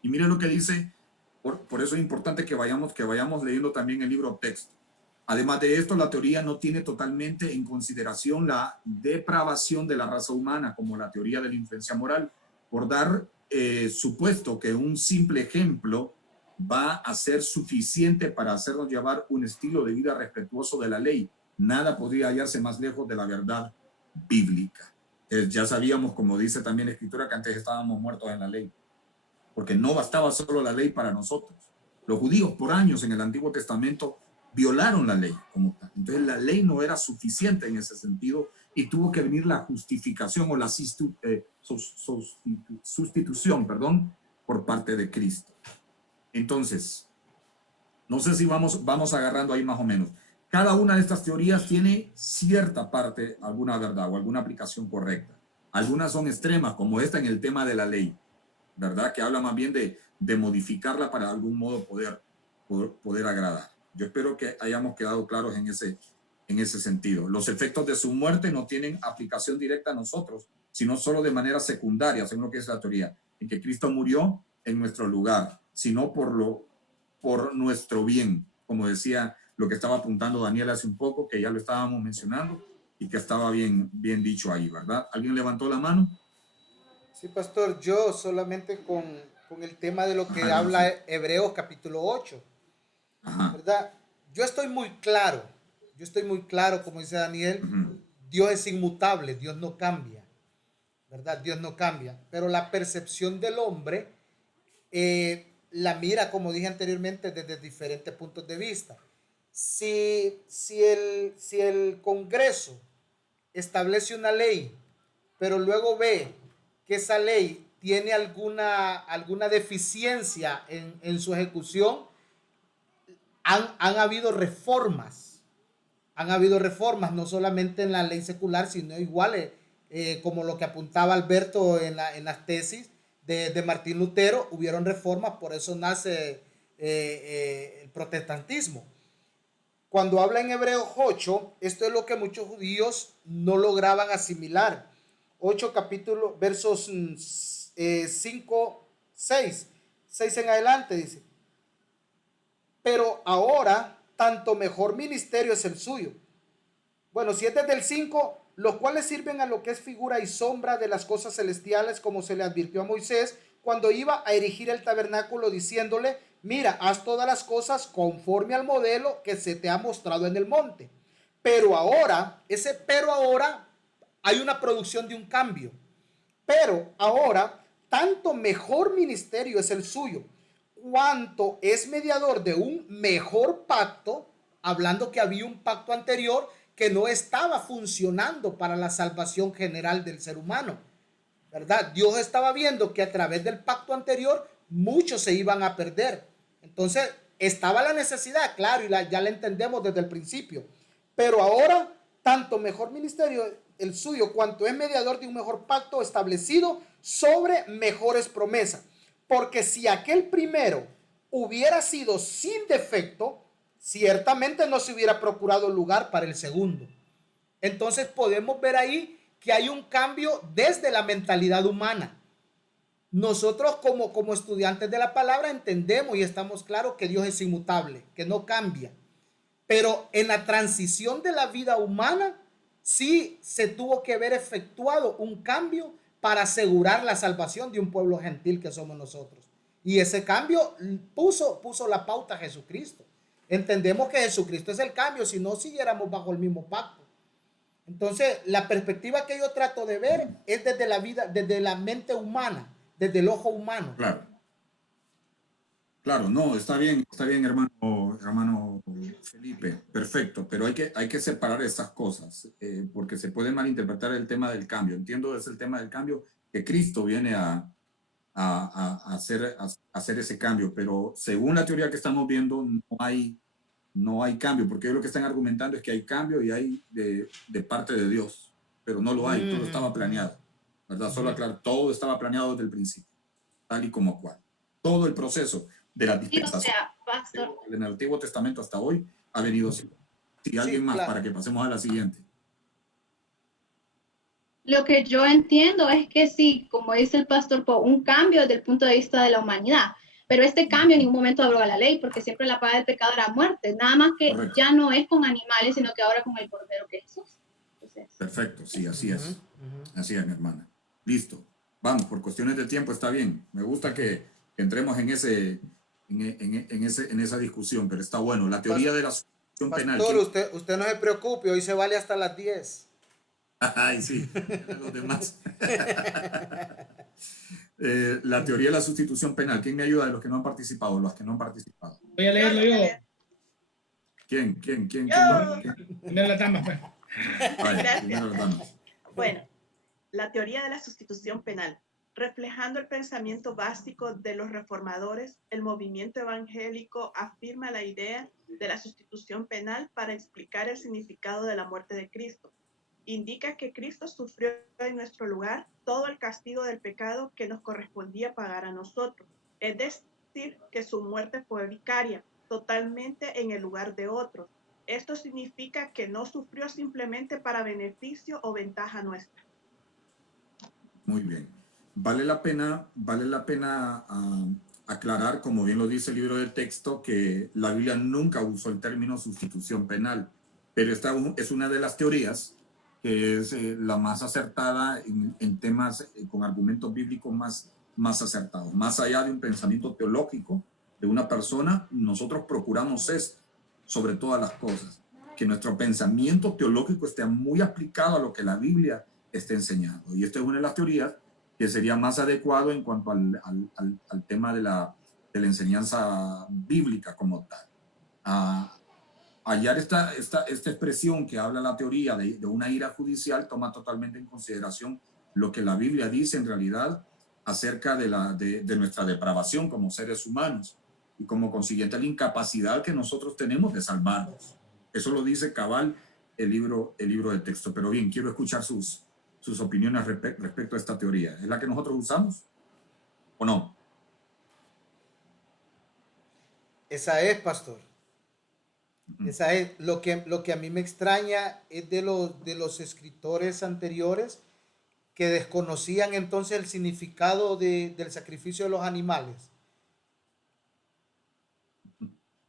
Y mire lo que dice, por eso es importante que vayamos leyendo también el libro texto. Además de esto, la teoría no tiene totalmente en consideración la depravación de la raza humana, como la teoría de la influencia moral, por dar supuesto que un simple ejemplo va a ser suficiente para hacernos llevar un estilo de vida respetuoso de la ley. Nada podría hallarse más lejos de la verdad bíblica. Ya sabíamos, como dice también la Escritura, que antes estábamos muertos en la ley, porque no bastaba solo la ley para nosotros. Los judíos por años en el Antiguo Testamento violaron la ley como tal. Entonces la ley no era suficiente en ese sentido y tuvo que venir la justificación o la sustitución, por parte de Cristo. Entonces, no sé si vamos agarrando ahí más o menos. Cada una de estas teorías tiene cierta parte, alguna verdad o alguna aplicación correcta. Algunas son extremas, como esta en el tema de la ley, ¿verdad? Que habla más bien de modificarla para de algún modo poder agradar. Yo espero que hayamos quedado claros en ese sentido. Los efectos de su muerte no tienen aplicación directa a nosotros, sino solo de manera secundaria, según lo que es la teoría, en que Cristo murió en nuestro lugar, sino por nuestro bien, como decía lo que estaba apuntando Daniel hace un poco, que ya lo estábamos mencionando y que estaba bien dicho ahí, ¿verdad? ¿Alguien levantó la mano? Sí, pastor, yo solamente con el tema de lo que habla sí. Hebreos capítulo 8, ¿verdad? Yo estoy muy claro, como dice Daniel, Dios es inmutable, Dios no cambia, ¿verdad? Dios no cambia, pero la percepción del hombre la mira, como dije anteriormente, desde diferentes puntos de vista. Si el Congreso establece una ley, pero luego ve que esa ley tiene alguna deficiencia en su ejecución, han habido reformas, no solamente en la ley secular, sino igual como lo que apuntaba Alberto en las tesis de Martín Lutero, hubieron reformas, por eso nace el protestantismo. Cuando habla en Hebreos 8, esto es lo que muchos judíos no lograban asimilar. 8 capítulos, versos 5, 6 en adelante dice: pero ahora tanto mejor ministerio es el suyo. Bueno, si es desde el 5, los cuales sirven a lo que es figura y sombra de las cosas celestiales, como se le advirtió a Moisés cuando iba a erigir el tabernáculo, diciéndole: mira, haz todas las cosas conforme al modelo que se te ha mostrado en el monte. Pero ahora, hay una producción de un cambio. Pero ahora, tanto mejor ministerio es el suyo, cuanto es mediador de un mejor pacto, hablando que había un pacto anterior que no estaba funcionando para la salvación general del ser humano, ¿verdad? Dios estaba viendo que a través del pacto anterior muchos se iban a perder. Entonces estaba la necesidad, claro, y ya la entendemos desde el principio. Pero ahora, tanto mejor ministerio el suyo, cuanto es mediador de un mejor pacto establecido sobre mejores promesas. Porque si aquel primero hubiera sido sin defecto, ciertamente no se hubiera procurado lugar para el segundo. Entonces podemos ver ahí que hay un cambio desde la mentalidad humana. Nosotros como estudiantes de la palabra entendemos y estamos claros que Dios es inmutable, que no cambia. Pero en la transición de la vida humana sí se tuvo que haber efectuado un cambio para asegurar la salvación de un pueblo gentil que somos nosotros. Y ese cambio puso la pauta a Jesucristo. Entendemos que Jesucristo es el cambio, si no siguiéramos bajo el mismo pacto. Entonces, la perspectiva que yo trato de ver es desde la vida, desde la mente humana, desde el ojo humano. Claro, no, está bien, hermano Felipe, perfecto, pero hay que separar estas cosas, porque se puede malinterpretar el tema del cambio. Entiendo, es el tema del cambio que Cristo viene a a hacer ese cambio. Pero según la teoría que estamos viendo, no hay cambio, porque ellos lo que están argumentando es que hay cambio y hay de parte de Dios, pero no lo hay, todo estaba planeado, ¿verdad? Solo aclarar, todo estaba planeado desde el principio, tal y como cual. Todo el proceso de la Sí, o dispensación sea, pastor, en el Antiguo Testamento hasta hoy ha venido así. Si alguien más, claro. para que pasemos a la siguiente. lo que yo entiendo es que sí, como dice el pastor, por un cambio desde el punto de vista de la humanidad, pero este cambio en ningún momento abroga la ley, porque siempre la paga del pecado era muerte, nada más que Correcto. ya no es con animales, sino que ahora con el Cordero que es Jesús. Entonces, Perfecto, sí, así es. Así es, mi hermana. Listo. Vamos, por cuestiones de tiempo está bien. Me gusta que entremos en esa discusión, pero está bueno. La teoría de la sustitución penal. Pastor, usted no se preocupe, hoy se vale hasta las 10. Ay, sí, los demás. La teoría de la sustitución penal. ¿Quién me ayuda de los que no han participado? Los que no han participado. Voy a leerlo yo. ¿Quién? Primero la dama, pues. Vaya, primero las damas. Bueno, la teoría de la sustitución penal. Reflejando el pensamiento básico de los reformadores, el movimiento evangélico afirma la idea de la sustitución penal para explicar el significado de la muerte de Cristo. Indica que Cristo sufrió en nuestro lugar todo el castigo del pecado que nos correspondía pagar a nosotros. Es decir, que su muerte fue vicaria, totalmente en el lugar de otros. Esto significa que no sufrió simplemente para beneficio o ventaja nuestra. Muy bien. Vale la pena aclarar, como bien lo dice el libro de texto, que la Biblia nunca usó el término sustitución penal, pero esta es una de las teorías que es la más acertada en temas con argumentos bíblicos más acertados. Más allá de un pensamiento teológico de una persona, nosotros procuramos es, sobre todas las cosas, que nuestro pensamiento teológico esté muy aplicado a lo que la Biblia está enseñando. Y esta es una de las teorías que sería más adecuado en cuanto al tema de la enseñanza bíblica como tal. Hallar esta expresión que habla la teoría de una ira judicial toma totalmente en consideración lo que la Biblia dice en realidad acerca de nuestra depravación como seres humanos y como consiguiente la incapacidad que nosotros tenemos de salvarnos. Eso lo dice cabal el libro de texto. Pero bien, quiero escuchar sus opiniones respecto a esta teoría. ¿Es la que nosotros usamos o no? Esa es, pastor. Esa es. Lo que a mí me extraña es de los escritores anteriores que desconocían entonces el significado del sacrificio de los animales.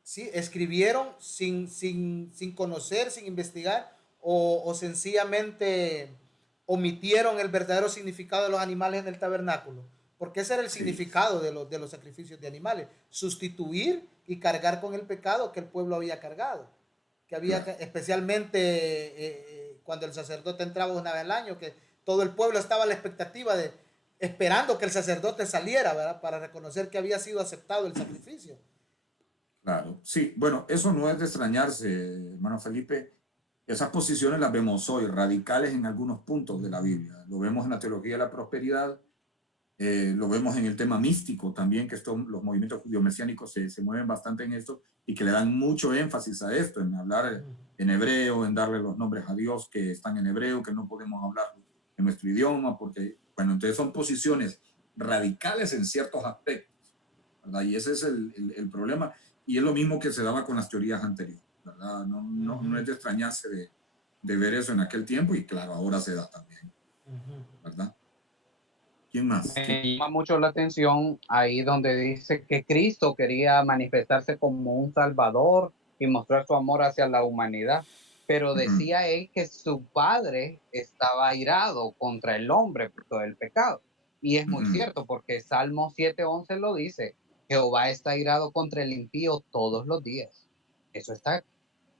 Sí, escribieron sin conocer, sin investigar, o sencillamente omitieron el verdadero significado de los animales en el tabernáculo. Porque ese era el significado de los sacrificios de animales. Sustituir y cargar con el pecado que el pueblo había cargado. Que había, especialmente cuando el sacerdote entraba una vez al año, que todo el pueblo estaba a la expectativa esperando que el sacerdote saliera, ¿verdad? Para reconocer que había sido aceptado el sacrificio. Claro, sí. Bueno, eso no es de extrañarse, hermano Felipe. Esas posiciones las vemos hoy, radicales en algunos puntos de la Biblia. Lo vemos en la teología de la prosperidad, lo vemos en el tema místico también, que los movimientos judío-mesiánicos se mueven bastante en esto y que le dan mucho énfasis a esto, en hablar en hebreo, en darle los nombres a Dios que están en hebreo, que no podemos hablar en nuestro idioma, porque, bueno, entonces son posiciones radicales en ciertos aspectos, ¿verdad? Y ese es el problema, y es lo mismo que se daba con las teorías anteriores, ¿verdad? No es de extrañarse de ver eso en aquel tiempo, y claro, ahora se da también, ¿verdad? ¿Quién más? Me llama mucho la atención ahí donde dice que Cristo quería manifestarse como un salvador y mostrar su amor hacia la humanidad, pero decía él que su padre estaba airado contra el hombre por todo el pecado. Y es muy cierto, porque Salmo 7:11 lo dice: Jehová está airado contra el impío todos los días. Eso está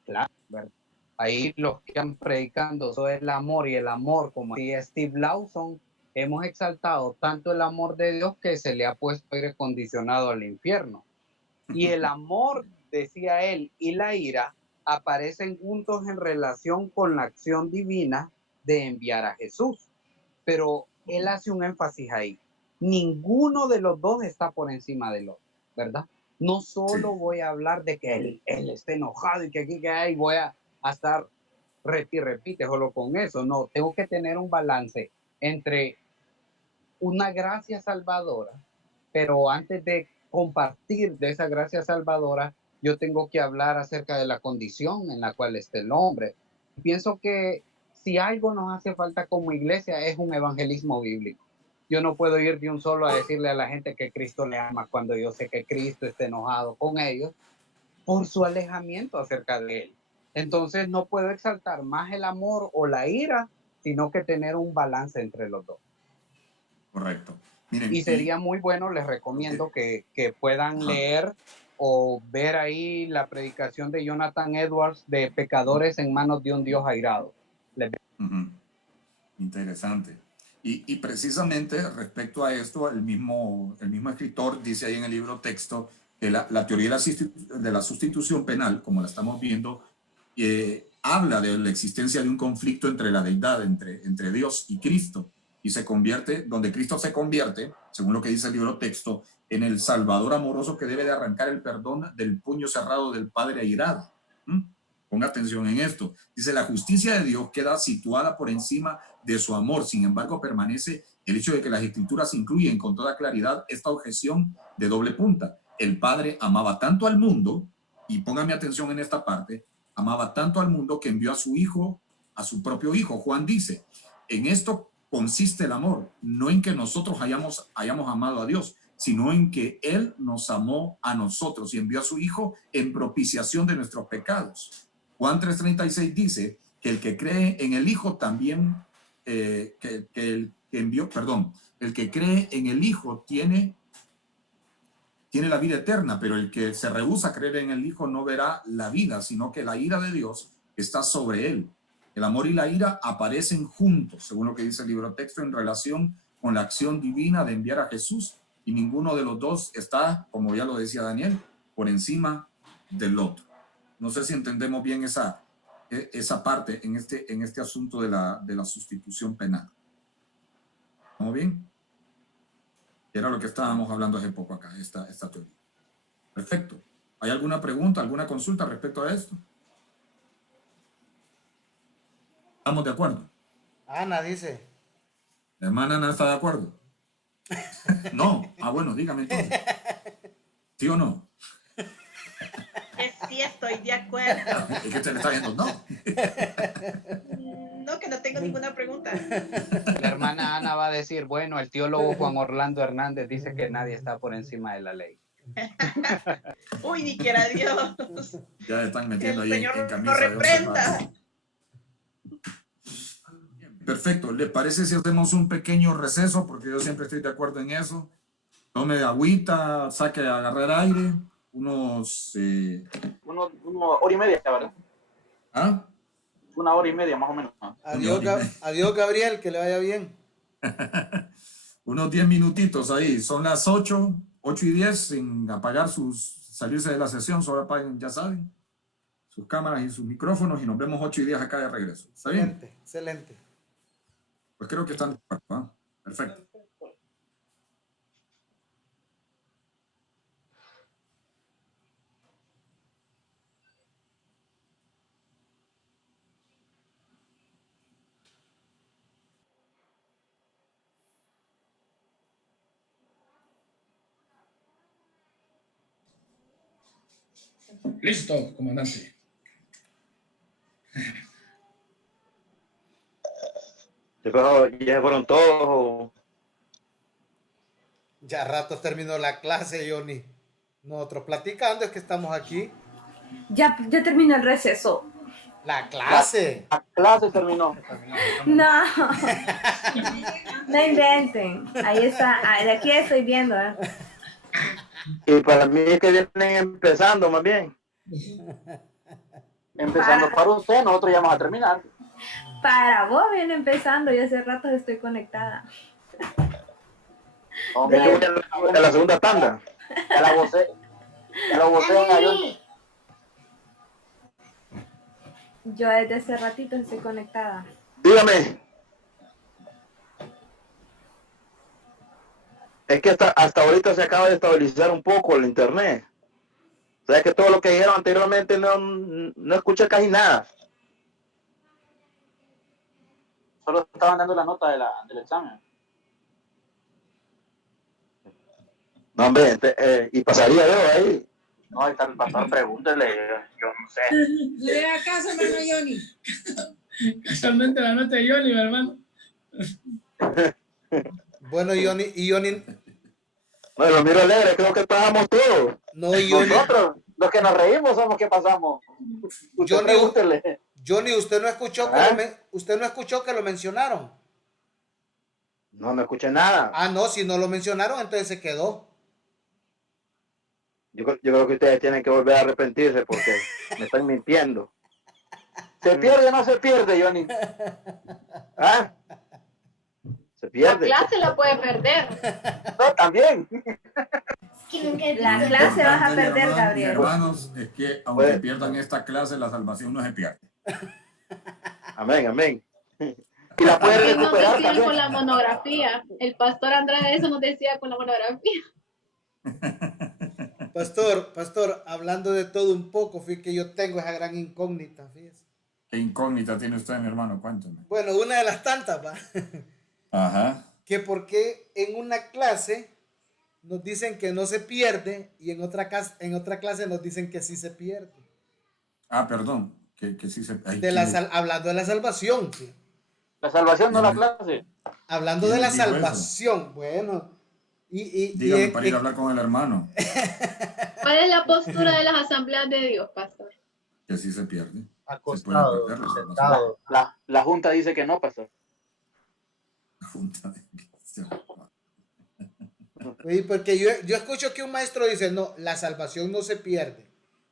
claro, ¿verdad? Ahí los que han predicando sobre el amor, y el amor, como decía Steve Lawson, hemos exaltado tanto el amor de Dios que se le ha puesto aire acondicionado al infierno. Y el amor, decía él, y la ira aparecen juntos en relación con la acción divina de enviar a Jesús. Pero él hace un énfasis ahí. ninguno de los dos está por encima del otro, ¿verdad? No solo voy a hablar de que él está enojado y que aquí que hay, voy a estar repite solo con eso. No, tengo que tener un balance entre una gracia salvadora, pero antes de compartir de esa gracia salvadora, yo tengo que hablar acerca de la condición en la cual está el hombre. Pienso que si algo nos hace falta como iglesia es un evangelismo bíblico. Yo no puedo ir de un solo a decirle a la gente que Cristo le ama cuando yo sé que Cristo está enojado con ellos por su alejamiento acerca de él. Entonces no puedo exaltar más el amor o la ira, sino que tener un balance entre los dos. Correcto. Miren, y sería muy bueno, les recomiendo que puedan leer o ver ahí la predicación de Jonathan Edwards de Pecadores en manos de un Dios airado. Interesante. Y precisamente respecto a esto, el mismo escritor dice ahí en el libro texto que la teoría de la sustitución penal, como la estamos viendo, habla de la existencia de un conflicto entre la deidad, entre Dios y Cristo, y se convierte, donde Cristo se convierte, según lo que dice el libro texto, en el Salvador amoroso que debe de arrancar el perdón del puño cerrado del Padre airado. Ponga atención en esto. Dice, la justicia de Dios queda situada por encima de su amor. Sin embargo, permanece el hecho de que las escrituras incluyen con toda claridad esta objeción de doble punta. El Padre amaba tanto al mundo, y póngame atención en esta parte, amaba tanto al mundo que envió a su hijo, a su propio hijo. Juan dice, en esto consiste el amor, no en que nosotros hayamos amado a Dios, sino en que Él nos amó a nosotros y envió a su hijo en propiciación de nuestros pecados. Juan 3:36 dice que el que cree en el hijo también, el que cree en el hijo tiene la vida eterna, pero el que se rehúsa a creer en el hijo no verá la vida, sino que la ira de Dios está sobre él. El amor y la ira aparecen juntos, según lo que dice el libro texto, en relación con la acción divina de enviar a Jesús, y ninguno de los dos está, como ya lo decía Daniel, por encima del otro. No sé si entendemos bien esa parte en este asunto de la sustitución penal. ¿Estamos bien? Era lo que estábamos hablando hace poco acá, esta teoría. Perfecto. ¿Hay alguna pregunta, alguna consulta respecto a esto? ¿Estamos de acuerdo? Ana dice. La hermana Ana está de acuerdo. No. Ah, bueno, dígame entonces. ¿Sí o no? Sí, estoy de acuerdo. Es que usted le está viendo, no. No, que no tengo ninguna pregunta. La hermana Ana va a decir, bueno, el teólogo Juan Orlando Hernández dice que nadie está por encima de la ley. Uy, ni quiera Dios. Ya están metiendo ahí en camisa. Lo reprenda. Perfecto. ¿Le parece si hacemos un pequeño receso? Porque yo siempre estoy de acuerdo en eso. Tome agüita, saque a agarrar aire. Una hora y media, ¿verdad? ¿Ah? 1 hora y media, más o menos. Adiós, Gabriel, que le vaya bien. Unos 10 minutitos ahí. Son las 8:10, sin apagar salirse de la sesión. Solo apaguen, ya saben, sus cámaras y sus micrófonos, y nos vemos 8:10 acá de regreso. ¿Está bien? Excelente. Pues creo que están de acuerdo, ¿eh? Perfecto. Listo, comandante. ¿Ya fueron todos? Ya rato terminó la clase, Johnny. Nosotros platicando, es que estamos aquí. Ya terminó el receso. La clase. La clase terminó. No. No inventen. Ahí está. De aquí estoy viendo. Y para mí es que vienen empezando, más bien. Empezando para usted, nosotros ya vamos a terminar. Para vos viene empezando, yo hace rato estoy conectada. En la segunda tanda. La vocé Yo desde hace ratito estoy conectada. Dígame. es que hasta ahorita se acaba de estabilizar un poco el internet. O sea, que todo lo que dijeron anteriormente no escuché casi nada. Solo estaban dando la nota del examen. No, hombre, y pasaría yo ahí. No, ahí está el pastor, pregúntele, yo no sé. ¿Le da caso, hermano Johnny? Casualmente la nota de Johnny, mi hermano. Bueno, Johnny. Bueno, lo miro alegre, creo que pasamos todos. No, Johnny. Nosotros, los que nos reímos, somos que pasamos. Johnny, usted no escuchó usted no escuchó que lo mencionaron. No escuché nada. Ah, no, si no lo mencionaron, entonces se quedó. Yo creo que ustedes tienen que volver a arrepentirse porque me están mintiendo. ¿Se pierde o no se pierde, Johnny? ¿Ah? Se La pierde. clase la puede perder. No, también. La clase vas a perder, Gabriel. Hermanos, es que aunque pierdan esta clase, la salvación no se pierde. Amén, amén. Y la puede Eso nos recuperar decía también. con la monografía. El pastor Andrade eso nos decía con la monografía. Pastor, hablando de todo un poco, fíjate que yo tengo esa gran incógnita, fíjese. ¿Qué incógnita tiene usted, mi hermano? Cuéntame. Bueno, una de las tantas, va. Ajá. Que porque en una clase nos dicen que no se pierde y en otra clase nos dicen que sí se pierde. Ah, perdón. Que sí se... Ay, Hablando de la salvación, sí. La salvación no la clase. Hablando de la salvación, bueno. Dígame para ir a hablar con el hermano. ¿Cuál es la postura de las asambleas de Dios, pastor? Que sí se pierde. Acostado, se puede perder la salvación. La Junta dice que no, pastor. Sí, porque yo escucho que un maestro dice, no, la salvación no se pierde.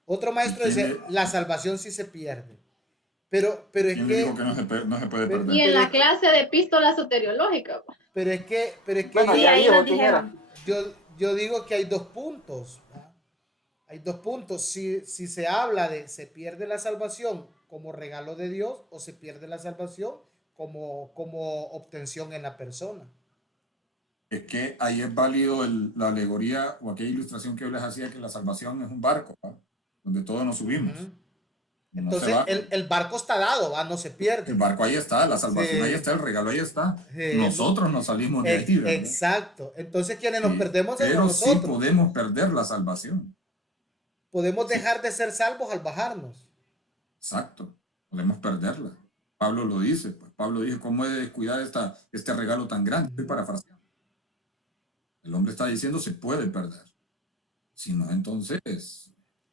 Otro maestro dice, la salvación sí se pierde. Pero es ¿Quién que... dijo que no se puede perder? Y en la clase de epístola soteriológica. Pero es que Bueno, Sí, ahí nos dijeron. yo digo que hay dos puntos. ¿verdad? Hay dos puntos. Si se habla de se pierde la salvación como regalo de Dios o se pierde la salvación como obtención en la persona. Es que ahí es válido la alegoría o aquella ilustración que yo les hacía que la salvación es un barco, ¿va? Donde todos nos subimos. No se Entonces va. el barco está dado, ¿va? No se pierde. El barco ahí está, la salvación Sí. ahí está, el regalo ahí está. Sí. Nosotros nos salimos de ahí, ¿verdad? Exacto. Entonces quienes nos perdemos es Pero nosotros. sí podemos perder la salvación. Podemos dejar de ser salvos al bajarnos. Exacto. Podemos perderla. Pablo lo dice. Pues Pablo dice, ¿cómo he de descuidar este regalo tan grande? Estoy parafraseando. El hombre está diciendo, se puede perder. Si no, entonces...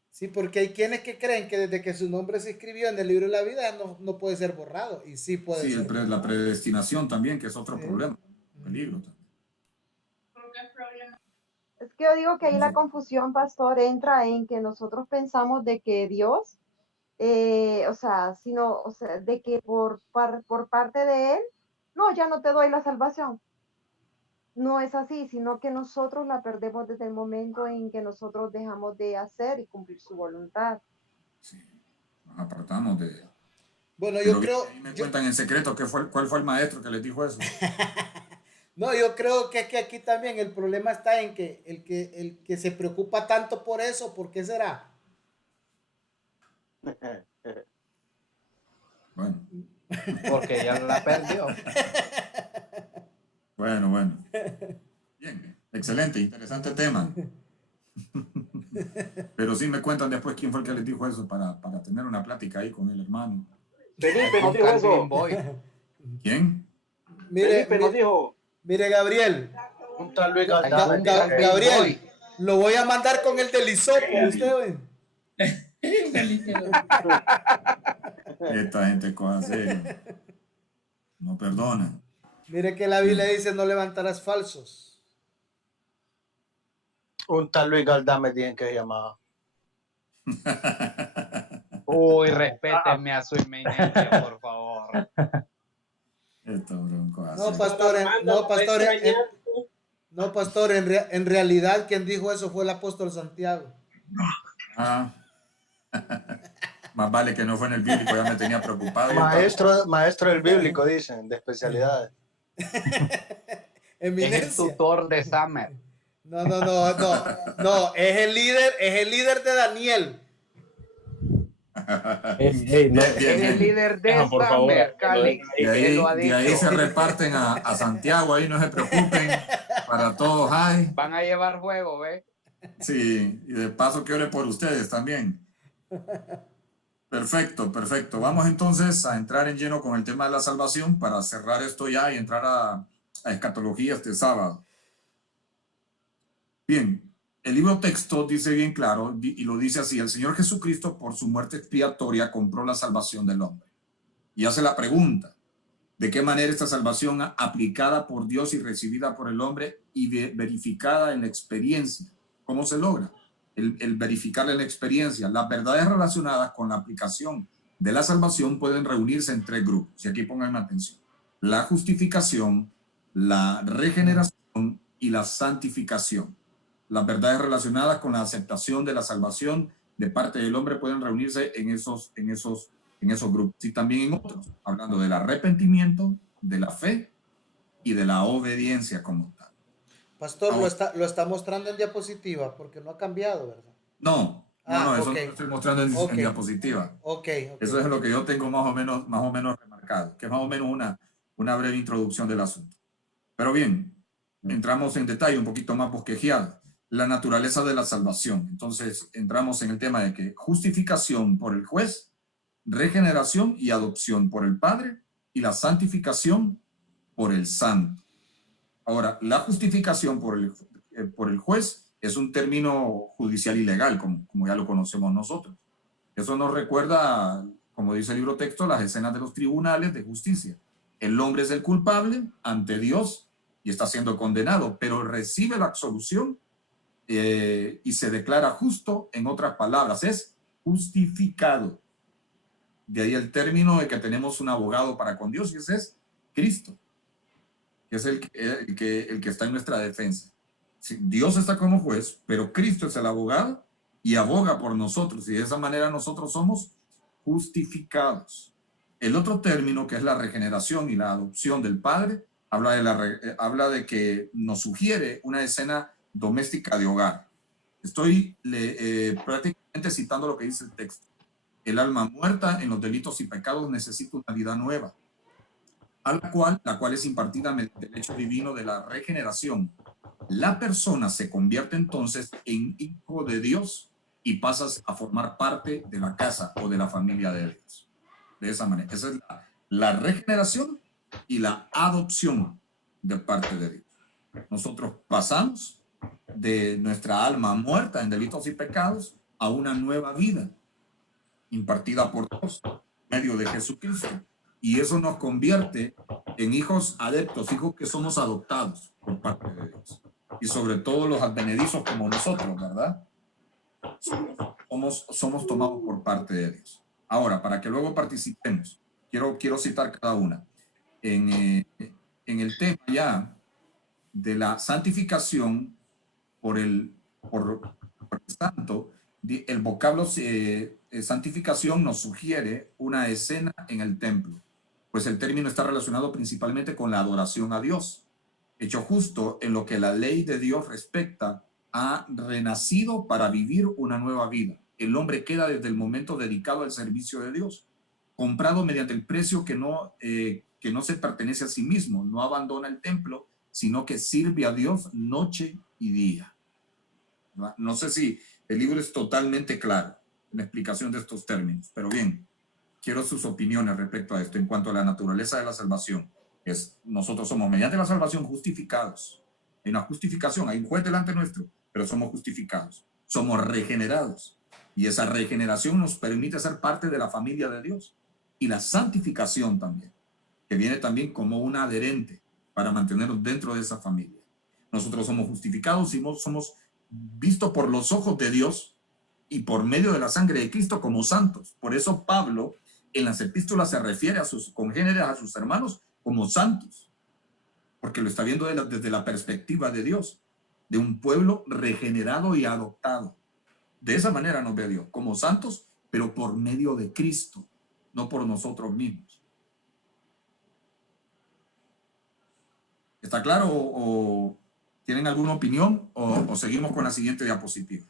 Sí, porque hay quienes que creen que desde que su nombre se escribió en el libro de la vida no puede ser borrado. Y sí puede Sí, ser. la predestinación también, que es otro problema. Peligro también. Es que yo digo que ahí la confusión, pastor, entra en que nosotros pensamos de que Dios, de que por parte de Él, no, ya no te doy la salvación. No es así, sino que nosotros la perdemos desde el momento en que nosotros dejamos de hacer y cumplir su voluntad. Nos apartamos de... Bueno, Pero yo creo... ahí me cuentan en secreto cuál fue el maestro que les dijo eso. No, yo creo que aquí también el problema está en que el que se preocupa tanto por eso, ¿por qué será? Bueno. Porque ya la perdió. Bueno. Bien, excelente, interesante tema. Pero sí me cuentan después quién fue el que les dijo eso para tener una plática ahí con el hermano. Felipe nos dijo eso. ¿Quién? Felipe nos dijo. Mire, Gabriel. Un tal Luis Gabriel, lo voy a mandar con el del hisopo, usted ve. Esta gente cosa seria. No perdona. Mire que la Biblia dice no levantarás falsos. Un tal Luis Galdame tienen que llamar. Uy, respétenme a su eminencia, por favor. Esto bronco así. No, pastor, en realidad quien dijo eso fue el apóstol Santiago. Ah. Más vale que no fue en el bíblico, ya me tenía preocupado. Maestro del bíblico, dicen, de especialidades. Es el Eminencia. tutor de Summer. No, es el líder de Daniel. No, es el líder de por favor, Summer, Cali. Él lo ha de ahí dicho. se reparten a Santiago, ahí no se preocupen, para todos hay. Van a llevar juego, ¿ves? Sí, y de paso que ore por ustedes también. Perfecto, perfecto. Vamos entonces a entrar en lleno con el tema de la salvación para cerrar esto ya y entrar a escatología este sábado. Bien, el libro texto dice bien claro y lo dice así: el Señor Jesucristo por su muerte expiatoria compró la salvación del hombre. Y hace la pregunta: ¿de qué manera esta salvación aplicada por Dios y recibida por el hombre y verificada en la experiencia? ¿Cómo se logra? El verificar en la experiencia. Las verdades relacionadas con la aplicación de la salvación pueden reunirse en tres grupos. Y aquí pongan atención: la justificación, la regeneración y la santificación. Las verdades relacionadas con la aceptación de la salvación de parte del hombre pueden reunirse en esos grupos y también en otros, hablando del arrepentimiento, de la fe y de la obediencia como tal. Pastor, lo está mostrando en diapositiva porque no ha cambiado, ¿verdad? No, eso okay. lo estoy mostrando en diapositiva. Okay. Eso es lo que yo tengo más o menos remarcado, que es más o menos una breve introducción del asunto. Pero bien, entramos en detalle un poquito más bosquejeado. La naturaleza de la salvación. Entonces entramos en el tema de que justificación por el juez, regeneración y adopción por el Padre, y la santificación por el Santo. Ahora, la justificación por el juez es un término judicial y legal, como ya lo conocemos nosotros. Eso nos recuerda, como dice el libro texto, las escenas de los tribunales de justicia. El hombre es el culpable ante Dios y está siendo condenado, pero recibe la absolución y se declara justo. En otras palabras, es justificado. De ahí el término de que tenemos un abogado para con Dios, y ese es Cristo, que es el que está en nuestra defensa. Sí, Dios está como juez, pero Cristo es el abogado y aboga por nosotros, y de esa manera nosotros somos justificados. El otro término, que es la regeneración y la adopción del Padre, habla de que nos sugiere una escena doméstica de hogar. Estoy prácticamente citando lo que dice el texto. El alma muerta en los delitos y pecados necesita una vida nueva, la cual es impartida mediante el hecho divino de la regeneración. La persona se convierte entonces en hijo de Dios y pasas a formar parte de la casa o de la familia de Dios. De esa manera, esa es la regeneración y la adopción de parte de Dios. Nosotros pasamos de nuestra alma muerta en delitos y pecados a una nueva vida impartida por Dios en medio de Jesucristo, y eso nos convierte en hijos adeptos, hijos que somos adoptados por parte de Dios, y sobre todo los advenedizos como nosotros, ¿verdad? Somos tomados por parte de Dios. Ahora, para que luego participemos, quiero citar cada una. En el tema ya de la santificación por el santo, el vocablo santificación nos sugiere una escena en el templo, pues el término está relacionado principalmente con la adoración a Dios, hecho justo en lo que la ley de Dios respecta a renacido para vivir una nueva vida. El hombre queda desde el momento dedicado al servicio de Dios, comprado mediante el precio que no se pertenece a sí mismo, no abandona el templo, sino que sirve a Dios noche y día. No sé si el libro es totalmente claro en la explicación de estos términos, pero bien, quiero sus opiniones respecto a esto en cuanto a la naturaleza de la salvación. Nosotros somos mediante la salvación justificados. Hay una justificación, hay un juez delante nuestro, pero somos justificados, somos regenerados, y esa regeneración nos permite ser parte de la familia de Dios. Y la santificación también, que viene también como un adherente para mantenernos dentro de esa familia. Nosotros somos justificados y somos vistos por los ojos de Dios y por medio de la sangre de Cristo como santos. Por eso Pablo en las epístolas se refiere a sus congéneres, a sus hermanos, como santos, porque lo está viendo desde la perspectiva de Dios, de un pueblo regenerado y adoptado. De esa manera nos ve Dios, como santos, pero por medio de Cristo, no por nosotros mismos. ¿Está claro o tienen alguna opinión o seguimos con la siguiente diapositiva?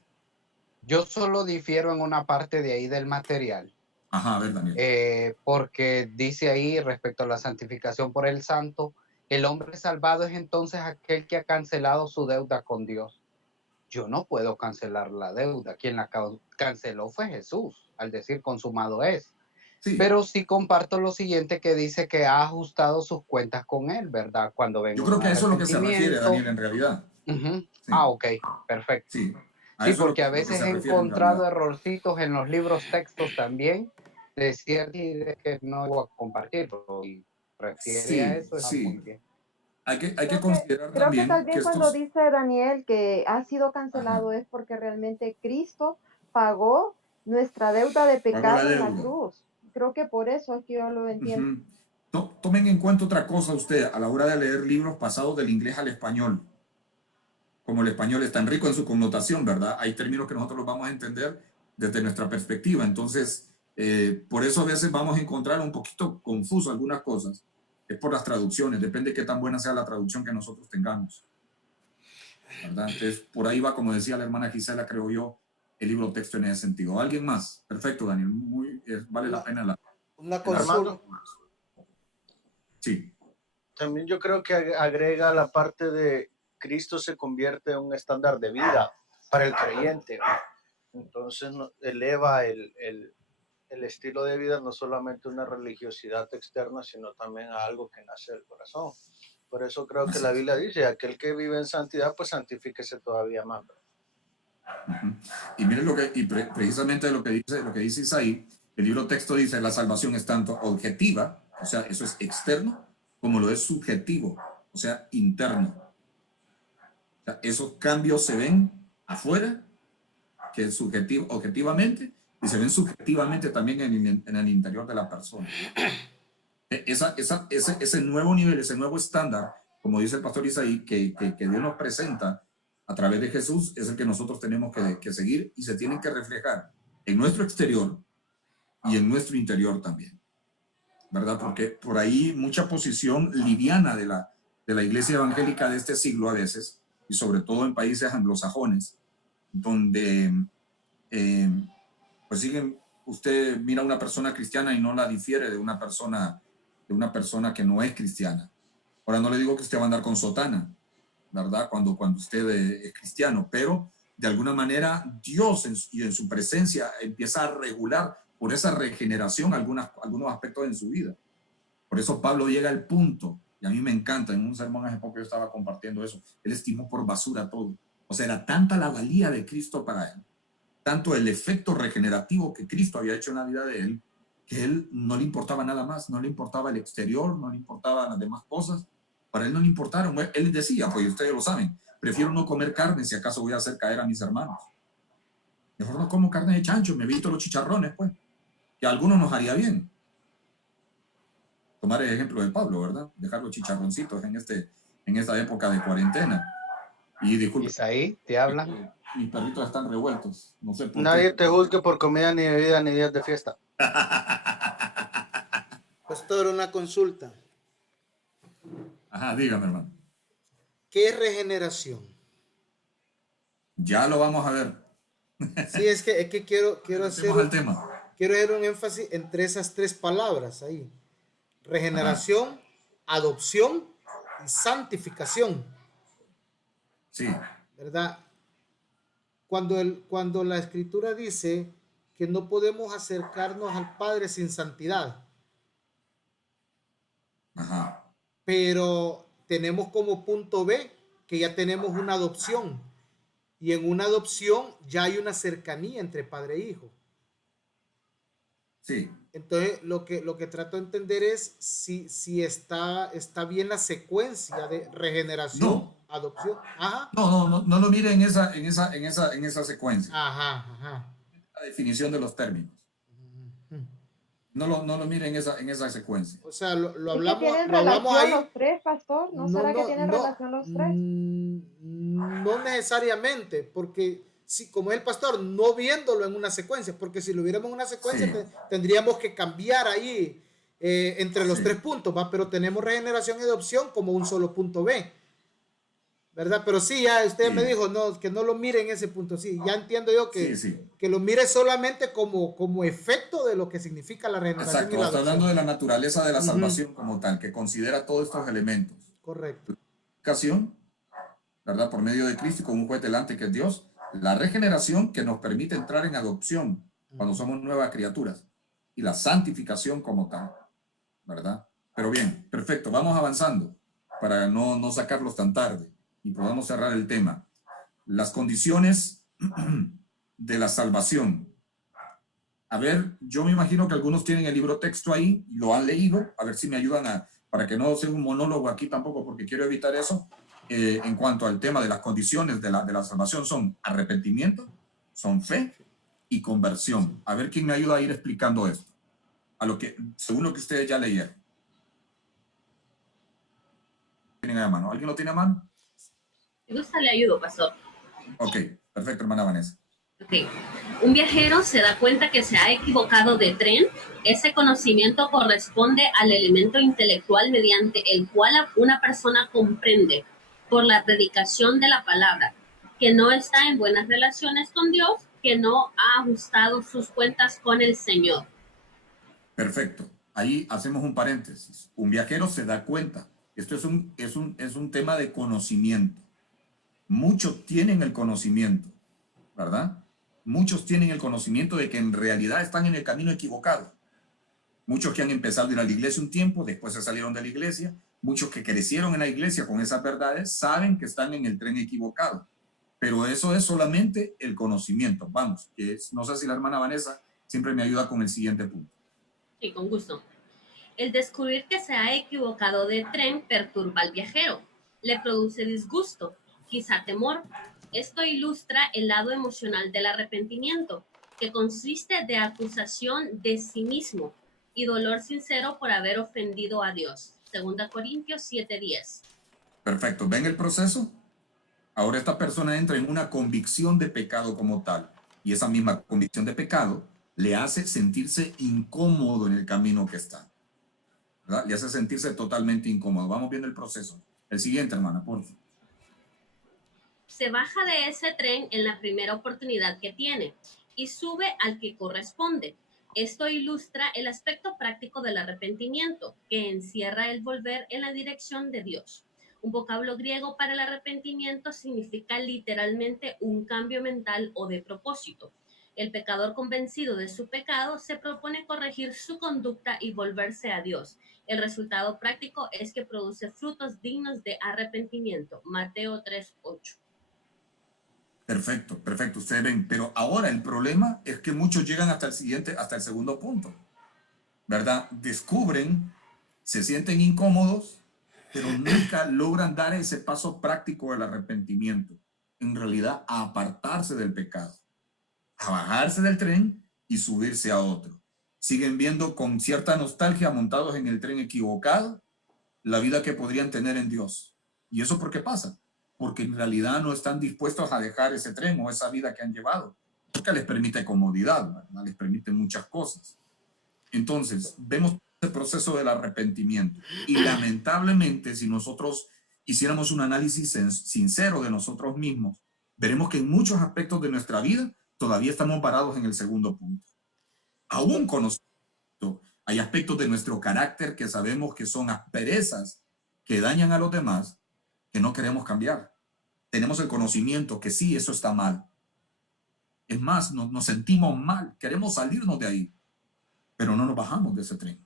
Yo solo difiero en una parte de ahí del material. Ajá, a ver, Daniel. Porque dice ahí respecto a la santificación por el santo, el hombre salvado es entonces aquel que ha cancelado su deuda con Dios. Yo no puedo cancelar la deuda. Quien la canceló fue Jesús, al decir consumado es. Sí. Pero sí comparto lo siguiente que dice que ha ajustado sus cuentas con él, ¿verdad? Cuando venga. Yo creo que a eso es lo que se refiere, Daniel, en realidad. Sí. Ok, perfecto. Sí, sí, porque a veces he encontrado errorcitos en los libros textos también, de cierta idea que no voy a compartirlo y refiere a eso. Sí. Muy bien. Hay que considerar creo también que tal vez que cuando dice Daniel que ha sido cancelado es porque realmente Cristo pagó nuestra deuda de pecado en la cruz. Creo que por eso es que yo lo entiendo. No, tomen en cuenta otra cosa usted a la hora de leer libros pasados del inglés al español. Como el español es tan rico en su connotación, ¿verdad? Hay términos que nosotros los vamos a entender desde nuestra perspectiva. Entonces, por eso a veces vamos a encontrar un poquito confuso algunas cosas. Es por las traducciones, depende de qué tan buena sea la traducción que nosotros tengamos, ¿verdad? Entonces, por ahí va, como decía la hermana Gisela, creo yo, el libro texto en ese sentido. ¿Alguien más? Perfecto, Daniel. Vale la pena una consulta. Sí. También yo creo que agrega la parte de Cristo se convierte en un estándar de vida para el creyente. Entonces eleva el estilo de vida, no solamente una religiosidad externa, sino también a algo que nace del corazón. Por eso creo que la Biblia dice, aquel que vive en santidad, pues santifíquese todavía más. Y miren precisamente lo que dice Isaí, el libro texto dice, la salvación es tanto objetiva, o sea, eso es externo, como lo es subjetivo, o sea, interno. O sea, esos cambios se ven afuera, que es objetivamente, y se ven subjetivamente también en el interior de la persona. Ese nuevo nivel, ese nuevo estándar, como dice el pastor Isaí, que Dios nos presenta a través de Jesús, es el que nosotros tenemos que seguir y se tienen que reflejar en nuestro exterior y en nuestro interior también, ¿verdad? Porque por ahí mucha posición liviana de la iglesia evangélica de este siglo a veces, y sobre todo en países anglosajones, donde pues usted mira a una persona cristiana y no la difiere de una persona que no es cristiana. Ahora no le digo que usted va a andar con sotana, ¿verdad? Cuando usted es cristiano, pero de alguna manera Dios en su presencia empieza a regular por esa regeneración algunos aspectos en su vida. Por eso Pablo llega al punto, y a mí me encanta, en un sermón hace poco yo estaba compartiendo eso, él estimó por basura todo. O sea, era tanta la valía de Cristo para él, tanto el efecto regenerativo que Cristo había hecho en la vida de él, que él no le importaba nada más, no le importaba el exterior, no le importaban las demás cosas, para él no le importaron. Él decía, pues ustedes lo saben, prefiero no comer carne si acaso voy a hacer caer a mis hermanos. Mejor no como carne de chancho, me evito los chicharrones, pues, que a algunos nos haría bien. Tomar el ejemplo de Pablo, ¿verdad? Dejar los chicharroncitos en esta época de cuarentena. Y disculpe. Isaí, ¿te hablan? Mis perritos están revueltos. No sé por Nadie qué. te juzgue por comida, ni bebida, ni días de fiesta. Pastor, una consulta. Ajá, dígame, hermano. ¿Qué es regeneración? Ya lo vamos a ver. Sí, es que quiero hacer el tema. Quiero hacer un énfasis entre esas tres palabras ahí. Regeneración, adopción y santificación. Sí. ¿Verdad? Cuando la escritura dice que no podemos acercarnos al Padre sin santidad. Ajá. Pero tenemos como punto B que ya tenemos una adopción. Y en una adopción ya hay una cercanía entre padre e hijo. Sí. Entonces, lo que trato de entender es si está bien la secuencia de regeneración, adopción. Ajá. No lo mire en esa secuencia. Ajá. La definición de los términos. No lo mire en esa secuencia. O sea, lo hablamos, ¿Es que tienen lo hablamos relación ahí. los tres, pastor? ¿No será que tienen relación los tres? No necesariamente, porque como es el pastor, no viéndolo en una secuencia, porque si lo viéramos en una secuencia tendríamos que cambiar ahí entre los Sí. 3 puntos, ¿va? Pero tenemos regeneración y adopción como un solo punto B, ¿verdad? Pero sí, ya usted me Sí. dijo no, que no lo mire en ese punto. Sí, ya entiendo yo que, Sí, sí. que lo mire solamente como efecto de lo que significa la regeneración Exacto, y la está adopción. hablando de la naturaleza de la Ujú. salvación como tal, que considera todos estos elementos. Correcto. Justificación, ¿verdad? Por medio de Cristo y con un juez delante que es Dios. La regeneración que nos permite entrar en adopción cuando somos nuevas criaturas. Y la santificación como tal, ¿verdad? Pero bien, perfecto, vamos avanzando para no sacarlos tan tarde y podamos cerrar el tema. Las condiciones de la salvación. A ver, yo me imagino que algunos tienen el libro texto ahí y lo han leído. A ver si me ayudan para que no sea un monólogo aquí tampoco, porque quiero evitar eso. En cuanto al tema de las condiciones de la salvación, son arrepentimiento, son fe y conversión. A ver quién me ayuda a ir explicando esto, según lo que ustedes ya leyeron. ¿Tienen a mano? ¿Alguien lo tiene a mano? Si gusta, le ayudo, pastor. Ok, perfecto, hermana Vanessa. Ok. Un viajero se da cuenta que se ha equivocado de tren. Ese conocimiento corresponde al elemento intelectual mediante el cual una persona comprende, por la predicación de la palabra, que no está en buenas relaciones con Dios, que no ha ajustado sus cuentas con el Señor. Perfecto. Ahí hacemos un paréntesis. Un viajero se da cuenta. Esto es un tema de conocimiento. Muchos tienen el conocimiento, ¿verdad? Muchos tienen el conocimiento de que en realidad están en el camino equivocado. Muchos que han empezado a ir a la iglesia un tiempo, después se salieron de la iglesia. Muchos que crecieron en la iglesia con esas verdades saben que están en el tren equivocado. Pero eso es solamente el conocimiento. Vamos, no sé si la hermana Vanessa siempre me ayuda con el siguiente punto. Sí, con gusto. El descubrir que se ha equivocado de tren perturba al viajero. Le produce disgusto, quizá temor. Esto ilustra el lado emocional del arrepentimiento, que consiste de acusación de sí mismo y dolor sincero por haber ofendido a Dios. 2 Corintios 7:10. Perfecto. ¿Ven el proceso? Ahora esta persona entra en una convicción de pecado como tal. Y esa misma convicción de pecado le hace sentirse incómodo en el camino que está, ¿verdad? Le hace sentirse totalmente incómodo. Vamos viendo el proceso. El siguiente, hermana, por favor. Se baja de ese tren en la primera oportunidad que tiene y sube al que corresponde. Esto ilustra el aspecto práctico del arrepentimiento, que encierra el volver en la dirección de Dios. Un vocablo griego para el arrepentimiento significa literalmente un cambio mental o de propósito. El pecador convencido de su pecado se propone corregir su conducta y volverse a Dios. El resultado práctico es que produce frutos dignos de arrepentimiento. Mateo 3:8. Perfecto, perfecto. Ustedes ven. Pero ahora el problema es que muchos llegan hasta el segundo punto, ¿verdad? Descubren, se sienten incómodos, pero nunca logran dar ese paso práctico del arrepentimiento. En realidad, a apartarse del pecado, a bajarse del tren y subirse a otro. Siguen viendo con cierta nostalgia, montados en el tren equivocado, la vida que podrían tener en Dios. ¿Y eso por qué pasa? Porque en realidad no están dispuestos a dejar ese tren o esa vida que han llevado, porque les permite comodidad, ¿verdad? Les permite muchas cosas. Entonces, vemos el proceso del arrepentimiento y lamentablemente, si nosotros hiciéramos un análisis sincero de nosotros mismos, veremos que en muchos aspectos de nuestra vida todavía estamos parados en el segundo punto. Aún conociendo, hay aspectos de nuestro carácter que sabemos que son asperezas que dañan a los demás, que no queremos cambiar. Tenemos el conocimiento que sí, eso está mal. Es más, nos sentimos mal, queremos salirnos de ahí, pero no nos bajamos de ese tren,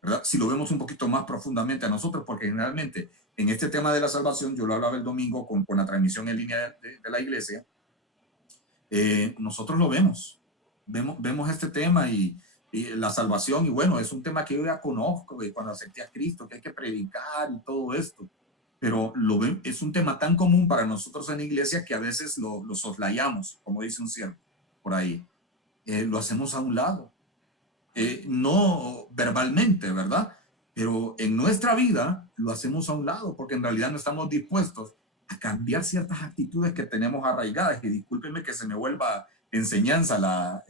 ¿verdad? Si lo vemos un poquito más profundamente a nosotros, porque generalmente en este tema de la salvación, yo lo hablaba el domingo con la transmisión en línea de la iglesia, nosotros lo vemos este tema y la salvación, y bueno, es un tema que yo ya conozco cuando acepté a Cristo, que hay que predicar y todo esto, pero es un tema tan común para nosotros en la iglesia que a veces lo soslayamos, como dice un siervo por ahí, lo hacemos a un lado, no verbalmente, ¿verdad? Pero en nuestra vida lo hacemos a un lado porque en realidad no estamos dispuestos a cambiar ciertas actitudes que tenemos arraigadas. Y discúlpenme que se me vuelva enseñanza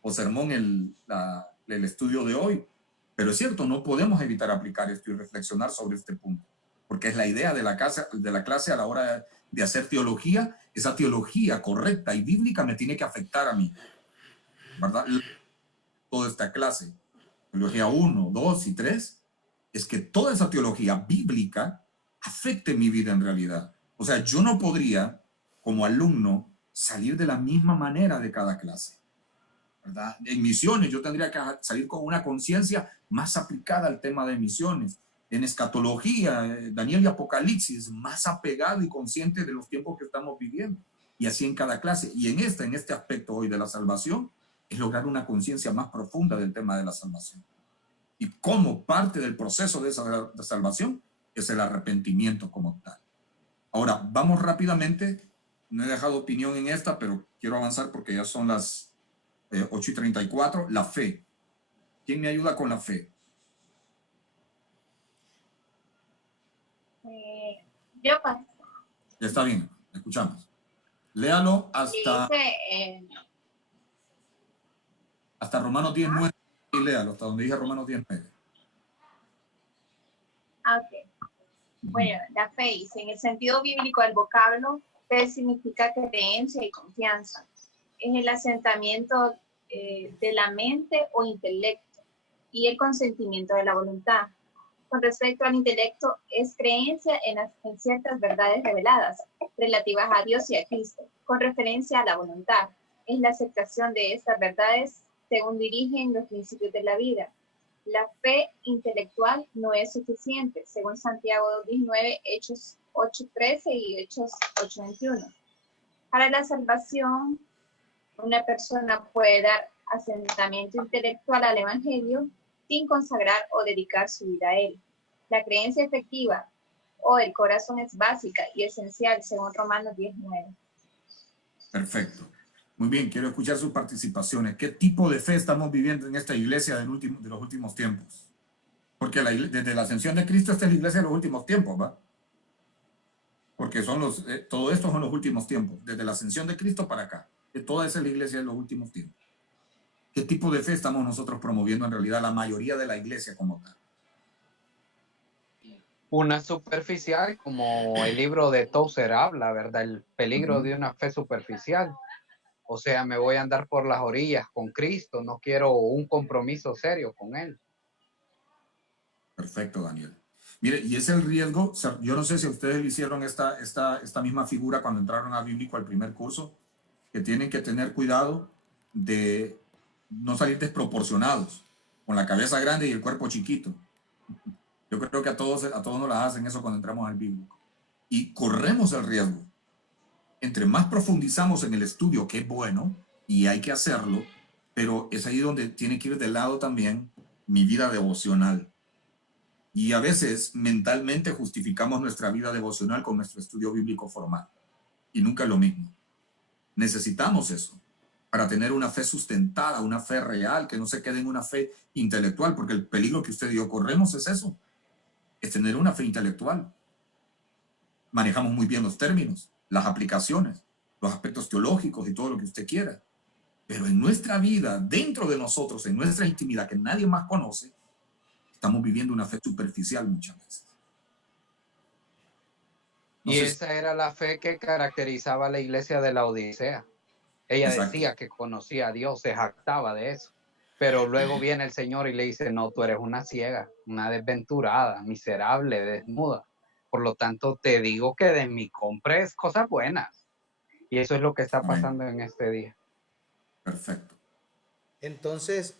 o sermón el estudio de hoy, Pero es cierto, no podemos evitar aplicar esto y reflexionar sobre este punto, porque es la idea de la clase a la hora de hacer teología. Esa teología correcta y bíblica me tiene que afectar a mí, ¿verdad? Toda esta clase, teología 1, 2 y 3, es que toda esa teología bíblica afecte mi vida en realidad. O sea, yo no podría, como alumno, salir de la misma manera de cada clase, ¿verdad? En misiones yo tendría que salir con una conciencia más aplicada al tema de misiones. En escatología, Daniel y Apocalipsis, más apegado y consciente de los tiempos que estamos viviendo. Y así en cada clase. Y en este aspecto hoy de la salvación, es lograr una conciencia más profunda del tema de la salvación. Y como parte del proceso de esa salvación es el arrepentimiento como tal. Ahora, vamos rápidamente. No he dejado opinión en esta, pero quiero avanzar porque ya son las 8:34. La fe. ¿Quién me ayuda con la fe? Yo paso. Ya está bien, escuchamos. Léalo hasta, hasta Romanos 10:9 y léalo hasta donde dije Romanos 10:9. Ok. Bueno, la fe dice, en el sentido bíblico del vocablo, fe significa creencia y confianza. Es el asentamiento de la mente o intelecto y el consentimiento de la voluntad. Con respecto al intelecto, es creencia en ciertas verdades reveladas relativas a Dios y a Cristo. Con referencia a la voluntad, es la aceptación de estas verdades según dirigen los principios de la vida. La fe intelectual no es suficiente, según Santiago 2:19, Hechos 8:13 y Hechos 8:21. Para la salvación, una persona puede dar asentamiento intelectual al Evangelio sin consagrar o dedicar su vida a él. La creencia efectiva o del corazón es básica y esencial, según Romanos 10:9. Perfecto. Muy bien, quiero escuchar sus participaciones. ¿Qué tipo de fe estamos viviendo en esta iglesia de los últimos tiempos? Porque desde la ascensión de Cristo esta es la iglesia de los últimos tiempos, ¿va? Porque son todo esto son los últimos tiempos, desde la ascensión de Cristo para acá. Toda esa es la iglesia de los últimos tiempos. ¿Qué tipo de fe estamos nosotros promoviendo en realidad la mayoría de la iglesia como tal? Una superficial, como el libro de Tozer habla, ¿verdad? El peligro de una fe superficial. O sea, me voy a andar por las orillas con Cristo, no quiero un compromiso serio con Él. Perfecto, Daniel. Mire, y es el riesgo, yo no sé si ustedes hicieron esta misma figura cuando entraron a Bíblico al primer curso, que tienen que tener cuidado de no salir desproporcionados, con la cabeza grande y el cuerpo chiquito. Yo creo que a todos nos las hacen eso cuando entramos al Bíblico. Y corremos el riesgo. Entre más profundizamos en el estudio, que es bueno, y hay que hacerlo, pero es ahí donde tiene que ir de lado también mi vida devocional. Y a veces mentalmente justificamos nuestra vida devocional con nuestro estudio bíblico formal. Y nunca es lo mismo. Necesitamos eso para tener una fe sustentada, una fe real, que no se quede en una fe intelectual, porque el peligro que usted y yo corremos es eso, es tener una fe intelectual. Manejamos muy bien los términos, las aplicaciones, los aspectos teológicos y todo lo que usted quiera. Pero en nuestra vida, dentro de nosotros, en nuestra intimidad que nadie más conoce, estamos viviendo una fe superficial muchas veces. Y esa era la fe que caracterizaba a la iglesia de la Odisea. Ella decía que conocía a Dios, se jactaba de eso. Pero luego viene el Señor y le dice, no, tú eres una ciega, una desventurada, miserable, desnuda. Por lo tanto, te digo que de mí compres cosas buenas. Y eso es lo que está pasando en este día. Perfecto. Entonces,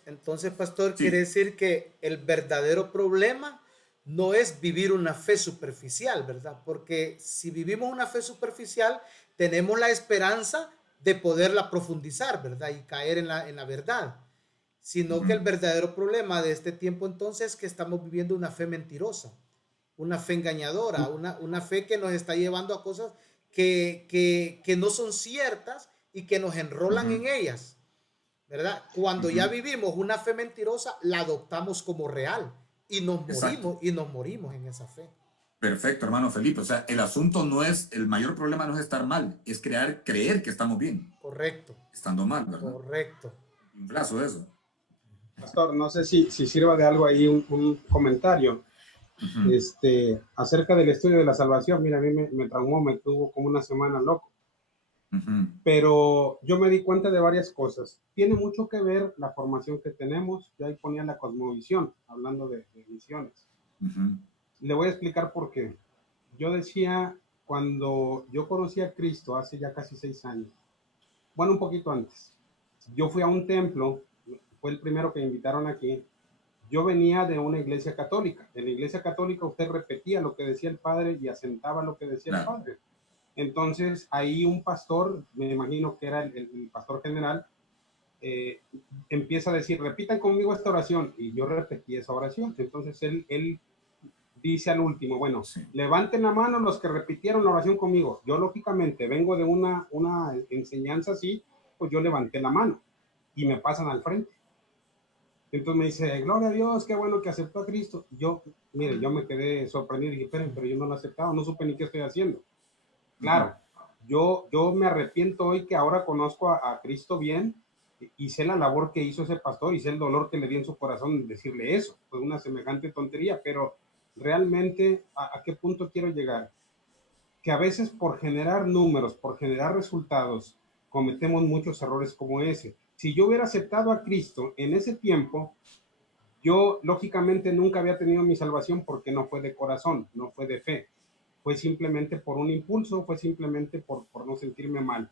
pastor, quiere decir que el verdadero problema no es vivir una fe superficial, ¿verdad? Porque si vivimos una fe superficial, tenemos la esperanza de poderla profundizar, ¿verdad? Y caer en la verdad. Sino que el verdadero problema de este tiempo entonces es que estamos viviendo una fe mentirosa, una fe engañadora, una fe que nos está llevando a cosas que no son ciertas y que nos enrolan en ellas, ¿verdad? Cuando ya vivimos una fe mentirosa, la adoptamos como real y nos morimos en esa fe. Perfecto, hermano Felipe. O sea, el asunto no es, el mayor problema no es estar mal, es creer que estamos bien. Correcto. Estando mal, ¿verdad? Correcto. Un plazo de eso. Pastor, no sé si sirva de algo ahí un comentario. Acerca del estudio de la salvación. Mira, a mí me traumó, me tuvo como una semana loco. Pero yo me di cuenta de varias cosas. Tiene mucho que ver la formación que tenemos. Yo ahí ponía la cosmovisión, hablando de misiones. Le voy a explicar por qué. Yo decía, cuando yo conocí a Cristo hace ya casi 6 años, bueno, un poquito antes, yo fui a un templo, fue el primero que invitaron aquí. Yo venía de una iglesia católica. En la iglesia católica usted repetía lo que decía el padre y asentaba lo que decía el padre. Entonces, ahí un pastor, me imagino que era el pastor general, empieza a decir, repitan conmigo esta oración. Y yo repetí esa oración. Entonces, él dice al último, bueno, levanten la mano los que repitieron la oración conmigo. Yo, lógicamente, vengo de una enseñanza así, pues yo levanté la mano y me pasan al frente. Entonces me dice, gloria a Dios, qué bueno que aceptó a Cristo. Yo, mire, yo me quedé sorprendido y dije, pero yo no lo he aceptado, no supe ni qué estoy haciendo. Claro, yo me arrepiento hoy que ahora conozco a Cristo bien y sé la labor que hizo ese pastor y sé el dolor que le di en su corazón decirle eso. Fue una semejante tontería, pero realmente, ¿a qué punto quiero llegar? Que a veces por generar números, por generar resultados, cometemos muchos errores como ese. Si yo hubiera aceptado a Cristo en ese tiempo, yo lógicamente nunca había tenido mi salvación porque no fue de corazón, no fue de fe. Fue simplemente por un impulso, fue simplemente por no sentirme mal.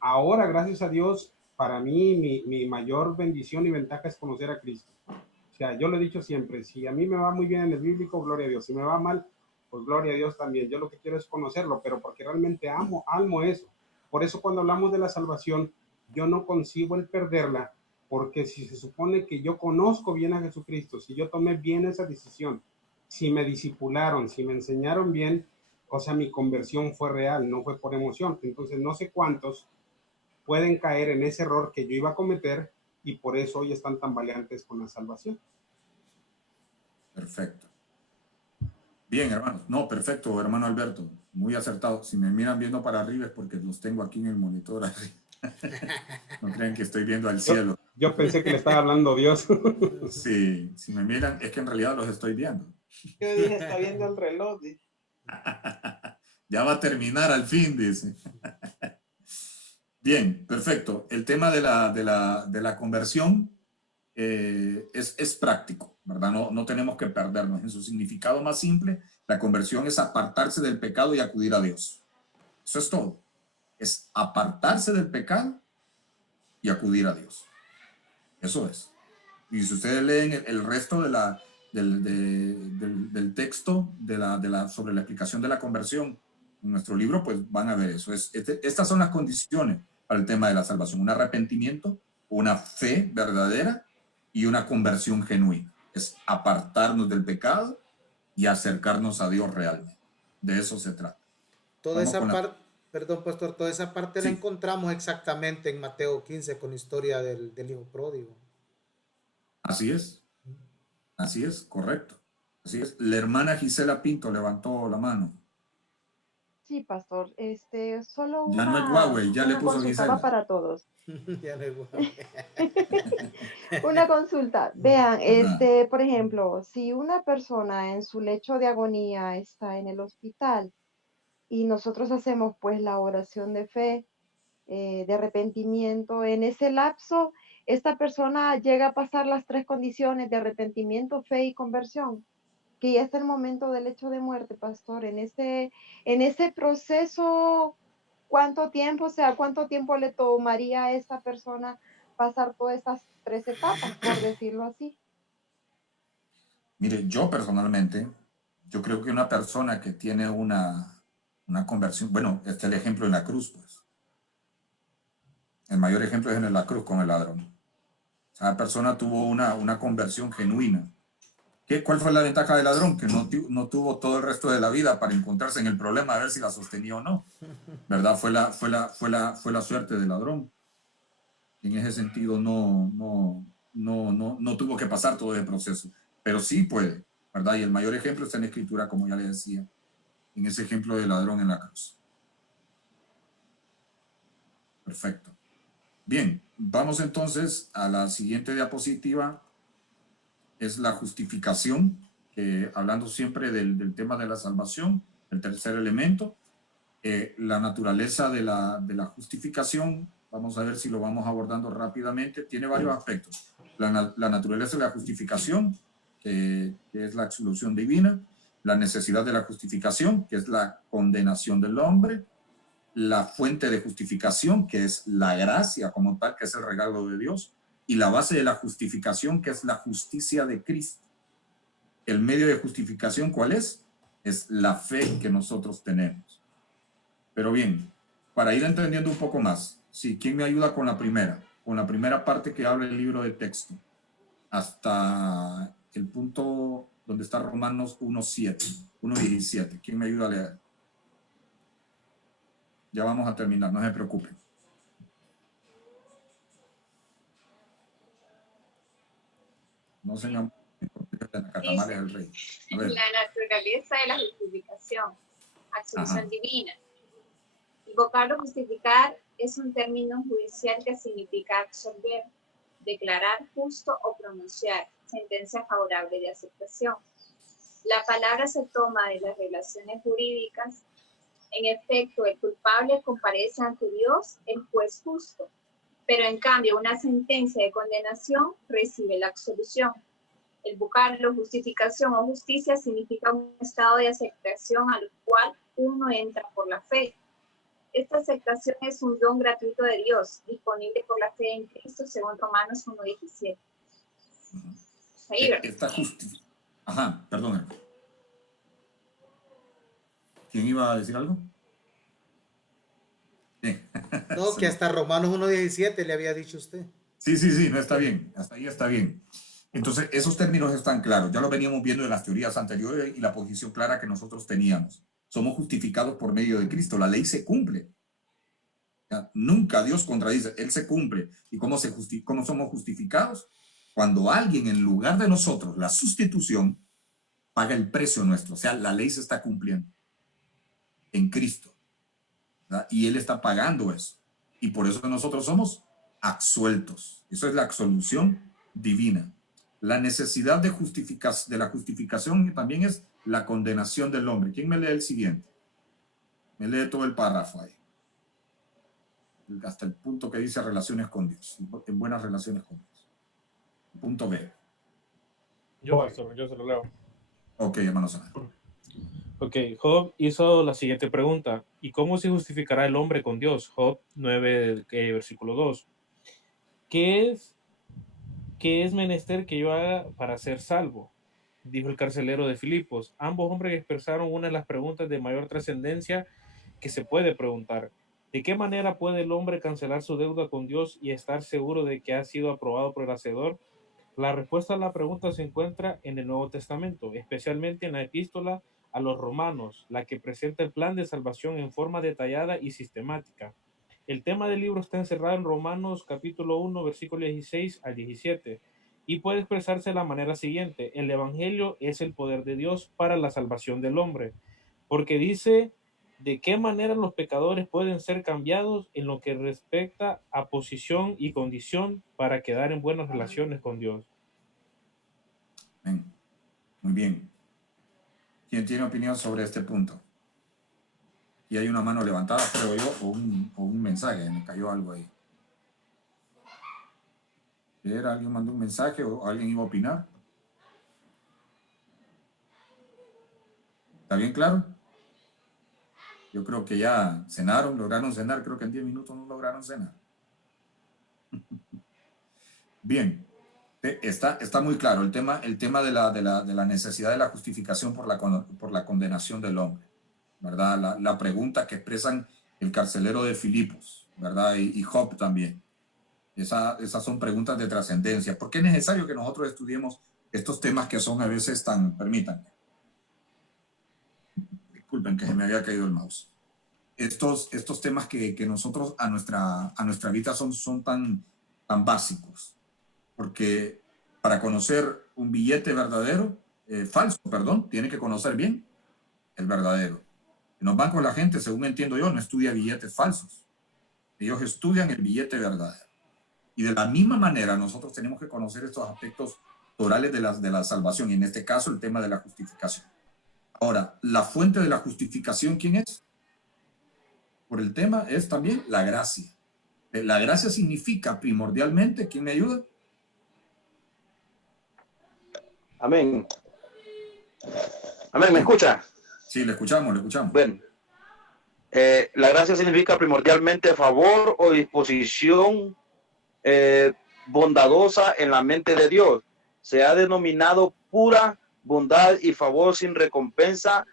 Ahora, gracias a Dios, para mí mi mayor bendición y ventaja es conocer a Cristo. O sea, yo lo he dicho siempre, si a mí me va muy bien en el bíblico, gloria a Dios. Si me va mal, pues gloria a Dios también. Yo lo que quiero es conocerlo, pero porque realmente amo eso. Por eso cuando hablamos de la salvación, yo no concibo el perderla, porque si se supone que yo conozco bien a Jesucristo, si yo tomé bien esa decisión, si me discipularon, si me enseñaron bien, o sea, mi conversión fue real, no fue por emoción. Entonces, no sé cuántos pueden caer en ese error que yo iba a cometer y por eso hoy están tan valientes con la salvación. Perfecto. Bien, hermanos. No, perfecto, hermano Alberto. Muy acertado. Si me miran viendo para arriba es porque los tengo aquí en el monitor arriba. No crean que estoy viendo al cielo. Yo pensé que le estaba hablando Dios. Sí, si me miran es que en realidad los estoy viendo. Yo dije, está viendo el reloj. Ya va a terminar al fin, dice. Bien, perfecto. El tema de la conversión es práctico, ¿verdad? No tenemos que perdernos. En su significado más simple, la conversión es apartarse del pecado y acudir a Dios. Eso es todo. Es apartarse del pecado y acudir a Dios. Eso es. Y si ustedes leen el resto del texto sobre la explicación de la conversión en nuestro libro, pues van a ver eso. Estas son las condiciones para el tema de la salvación. Un arrepentimiento, una fe verdadera y una conversión genuina. Es apartarnos del pecado y acercarnos a Dios realmente. De eso se trata. Toda esa parte, perdón, pastor, toda esa parte Sí. la encontramos exactamente en Mateo 15 con la historia del hijo pródigo. Así es, correcto. Así es. La hermana Gisela Pinto levantó la mano. Sí, pastor, solo Ya no es Huawei, ya le puso consulta Gisela. va para todos. Ya no es Huawei. Una consulta. Vean, por ejemplo, si una persona en su lecho de agonía está en el hospital y nosotros hacemos pues la oración de fe, de arrepentimiento, en ese lapso, esta persona llega a pasar las 3 condiciones de arrepentimiento, fe y conversión, que ya está el momento del hecho de muerte, pastor. En ese proceso, ¿cuánto tiempo le tomaría a esta persona pasar todas estas 3 etapas, por decirlo así? Mire, yo personalmente, yo creo que una persona que tiene una conversión, bueno, este es el ejemplo en la cruz, pues. El mayor ejemplo es en la cruz con el ladrón. Esa persona tuvo una conversión genuina. ¿Cuál fue la ventaja del ladrón? Que no tuvo todo el resto de la vida para encontrarse en el problema a ver si la sostenía o no. ¿Verdad? Fue la suerte del ladrón. En ese sentido no tuvo que pasar todo ese proceso. Pero sí puede, ¿verdad? Y el mayor ejemplo está en la Escritura, como ya le decía, en ese ejemplo del ladrón en la cruz. Perfecto. Bien, vamos entonces a la siguiente diapositiva es la justificación, hablando siempre del tema de la salvación, el tercer elemento. La naturaleza de la justificación, vamos a ver si lo vamos abordando rápidamente, tiene varios aspectos. La naturaleza de la justificación, que es la absolución divina, la necesidad de la justificación, que es la condenación del hombre, la fuente de justificación, que es la gracia como tal, que es el regalo de Dios, y la base de la justificación, que es la justicia de Cristo. El medio de justificación, ¿cuál es? Es la fe que nosotros tenemos. Pero bien, para ir entendiendo un poco más, sí, ¿quién me ayuda con la primera? Con la primera parte que habla el libro de texto, hasta el punto donde está Romanos 1:17. ¿Quién me ayuda a leer? Ya vamos a terminar, no se preocupen. No se me catamales del rey. A ver. La naturaleza de la justificación, absolución Ajá. divina. El vocablo justificar es un término judicial que significa absolver, declarar justo o pronunciar sentencia favorable de aceptación. La palabra se toma de las relaciones jurídicas. En efecto, el culpable comparece ante Dios, el juez justo, pero en cambio una sentencia de condenación recibe la absolución. El vocablo justificación o justicia significa un estado de aceptación al cual uno entra por la fe. Esta aceptación es un don gratuito de Dios, disponible por la fe en Cristo, según Romanos 1:17. Ajá, perdón. ¿Quién iba a decir algo? Bien. No, que hasta Romanos 1:17 le había dicho usted. Sí, no está bien, hasta ahí está bien. Entonces, esos términos están claros, ya lo veníamos viendo en las teorías anteriores y la posición clara que nosotros teníamos. Somos justificados por medio de Cristo, la ley se cumple. ¿Ya? Nunca Dios contradice, Él se cumple. ¿Y cómo somos justificados? Cuando alguien en lugar de nosotros, la sustitución, paga el precio nuestro, o sea, la ley se está cumpliendo en Cristo, ¿verdad? Y Él está pagando eso. Y por eso nosotros somos absueltos. Eso es la absolución divina. La necesidad de la justificación también es la condenación del hombre. ¿Quién me lee el siguiente? Me lee todo el párrafo ahí. Hasta el punto que dice relaciones con Dios. En buenas relaciones con Dios. Punto B. Yo se lo leo. Ok, hermano Sana. Ok, Job hizo la siguiente pregunta. ¿Y cómo se justificará el hombre con Dios? Job 9, versículo 2. ¿Qué es menester que yo haga para ser salvo? Dijo el carcelero de Filipos. Ambos hombres expresaron una de las preguntas de mayor trascendencia que se puede preguntar. ¿De qué manera puede el hombre cancelar su deuda con Dios y estar seguro de que ha sido aprobado por el Hacedor? La respuesta a la pregunta se encuentra en el Nuevo Testamento, especialmente en la epístola a los Romanos, la que presenta el plan de salvación en forma detallada y sistemática. El tema del libro está encerrado en Romanos capítulo 1, versículo 16 al 17, y puede expresarse de la manera siguiente: el Evangelio es el poder de Dios para la salvación del hombre, porque dice de qué manera los pecadores pueden ser cambiados en lo que respecta a posición y condición para quedar en buenas relaciones con Dios. Muy bien. ¿Quién tiene opinión sobre este punto? Y hay una mano levantada, creo yo, o un mensaje. Me cayó algo ahí. ¿Alguien mandó un mensaje o alguien iba a opinar? ¿Está bien claro? Yo creo que ya lograron cenar. Creo que en 10 minutos no lograron cenar. Bien. Está muy claro el tema de la necesidad de la justificación por la condenación del hombre, ¿verdad? La pregunta que expresan el carcelero de Filipos, ¿verdad? Y Job también. Esas son preguntas de trascendencia. ¿Por qué es necesario que nosotros estudiemos estos temas que son a veces tan... Permítanme. Disculpen que se me había caído el mouse. Estos temas que nosotros a nuestra vida son tan básicos. Porque para conocer un billete falso, tiene que conocer bien el verdadero. En los bancos la gente, según entiendo yo, no estudia billetes falsos. Ellos estudian el billete verdadero. Y de la misma manera nosotros tenemos que conocer estos aspectos pastorales de la salvación, y en este caso el tema de la justificación. Ahora, la fuente de la justificación, ¿quién es? Por el tema es también la gracia. La gracia significa primordialmente, ¿quién me ayuda? Amén. Amén, ¿me escucha? Sí, le escuchamos, le escuchamos. Bueno, la gracia significa primordialmente favor o disposición bondadosa en la mente de Dios. Se ha denominado pura bondad y favor sin recompensa,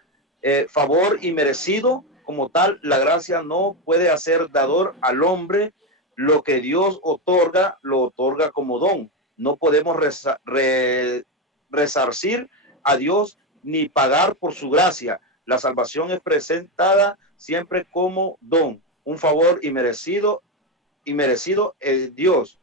favor inmerecido. Como tal, la gracia no puede hacer dador al hombre. Lo que Dios otorga, lo otorga como don. No podemos resarcir a Dios ni pagar por su gracia. La salvación es presentada siempre como don, un favor inmerecido es Dios.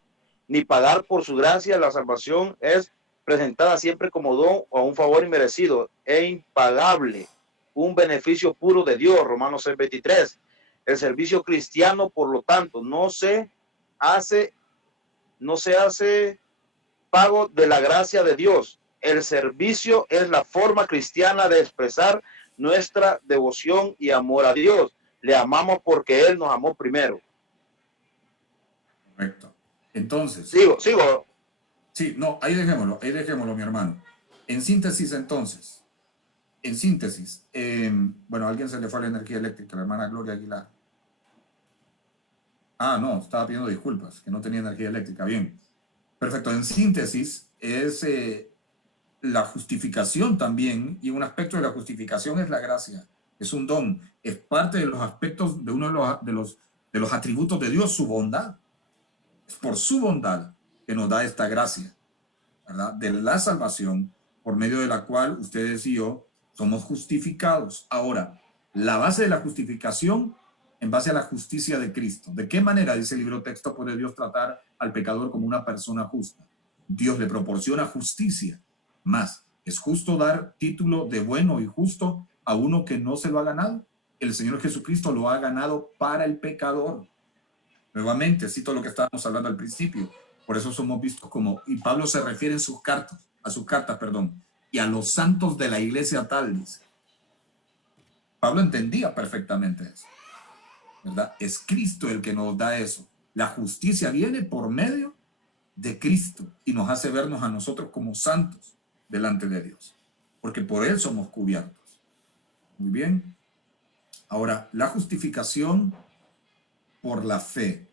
Ni pagar por su gracia. La salvación es presentada siempre como don o un favor inmerecido e impagable, un beneficio puro de Dios. Romanos 6:23. El servicio cristiano, por lo tanto, no se hace pago de la gracia de Dios. El servicio es la forma cristiana de expresar nuestra devoción y amor a Dios. Le amamos porque Él nos amó primero. Correcto. Entonces. Sigo. Sí, no, ahí dejémoslo, mi hermano. En síntesis, entonces. Bueno, a alguien se le fue la energía eléctrica, la hermana Gloria Aguilar. Ah, no, estaba pidiendo disculpas, que no tenía energía eléctrica. Bien, perfecto. En síntesis, es la justificación también, y un aspecto de la justificación es la gracia. Es un don, es parte de los aspectos de uno de los atributos de Dios, su bondad. Es por su bondad que nos da esta gracia, ¿verdad? De la salvación, por medio de la cual ustedes y yo somos justificados. Ahora, la base de la justificación en base a la justicia de Cristo. ¿De qué manera, dice el libro texto, puede Dios tratar al pecador como una persona justa? Dios le proporciona justicia. Más, ¿es justo dar título de bueno y justo a uno que no se lo ha ganado? El Señor Jesucristo lo ha ganado para el pecador. Nuevamente, cito lo que estábamos hablando al principio. Por eso somos vistos como, y Pablo se refiere en sus cartas, y a los santos de la iglesia tal, dice. Pablo entendía perfectamente eso, ¿verdad? Es Cristo el que nos da eso. La justicia viene por medio de Cristo y nos hace vernos a nosotros como santos delante de Dios, porque por Él somos cubiertos. Muy bien. Ahora, la justificación por la fe.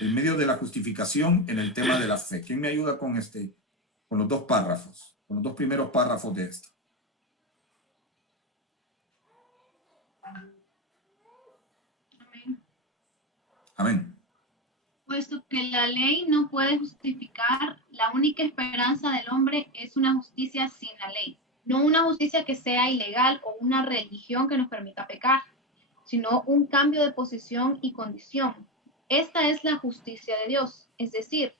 El medio de la justificación en el tema de la fe. ¿Quién me ayuda con los dos párrafos, con los dos primeros párrafos de esto? Amén. Puesto que la ley no puede justificar, la única esperanza del hombre es una justicia sin la ley. No una justicia que sea ilegal o una religión que nos permita pecar, sino un cambio de posición y condición. Esta es la justicia de Dios, es decir,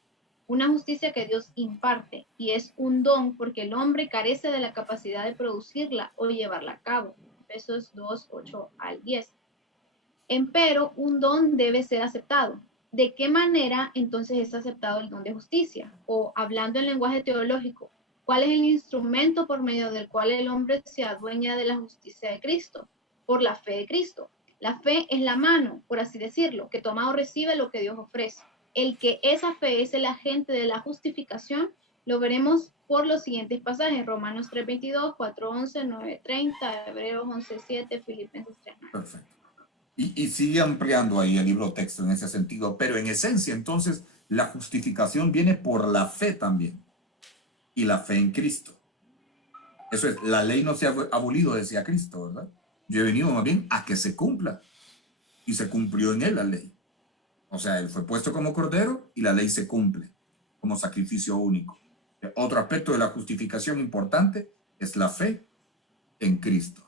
una justicia que Dios imparte y es un don porque el hombre carece de la capacidad de producirla o llevarla a cabo. Efesios 2:8-10. Empero, un don debe ser aceptado. ¿De qué manera entonces es aceptado el don de justicia? O, hablando en lenguaje teológico, ¿cuál es el instrumento por medio del cual el hombre se adueña de la justicia de Cristo? Por la fe de Cristo. La fe es la mano, por así decirlo, que toma o recibe lo que Dios ofrece. El que esa fe es el agente de la justificación, lo veremos por los siguientes pasajes: Romanos 3:22, 4:11, 9:30, Hebreos 11:7, Filipenses 3:9. Perfecto. Y sigue ampliando ahí el libro texto en ese sentido, pero en esencia, entonces, la justificación viene por la fe también, y la fe en Cristo. Eso es, la ley no se ha abolido, decía Cristo, ¿verdad? Yo he venido más bien a que se cumpla, y se cumplió en él la ley. O sea, él fue puesto como cordero y la ley se cumple como sacrificio único. Otro aspecto de la justificación importante es la fe en Cristo.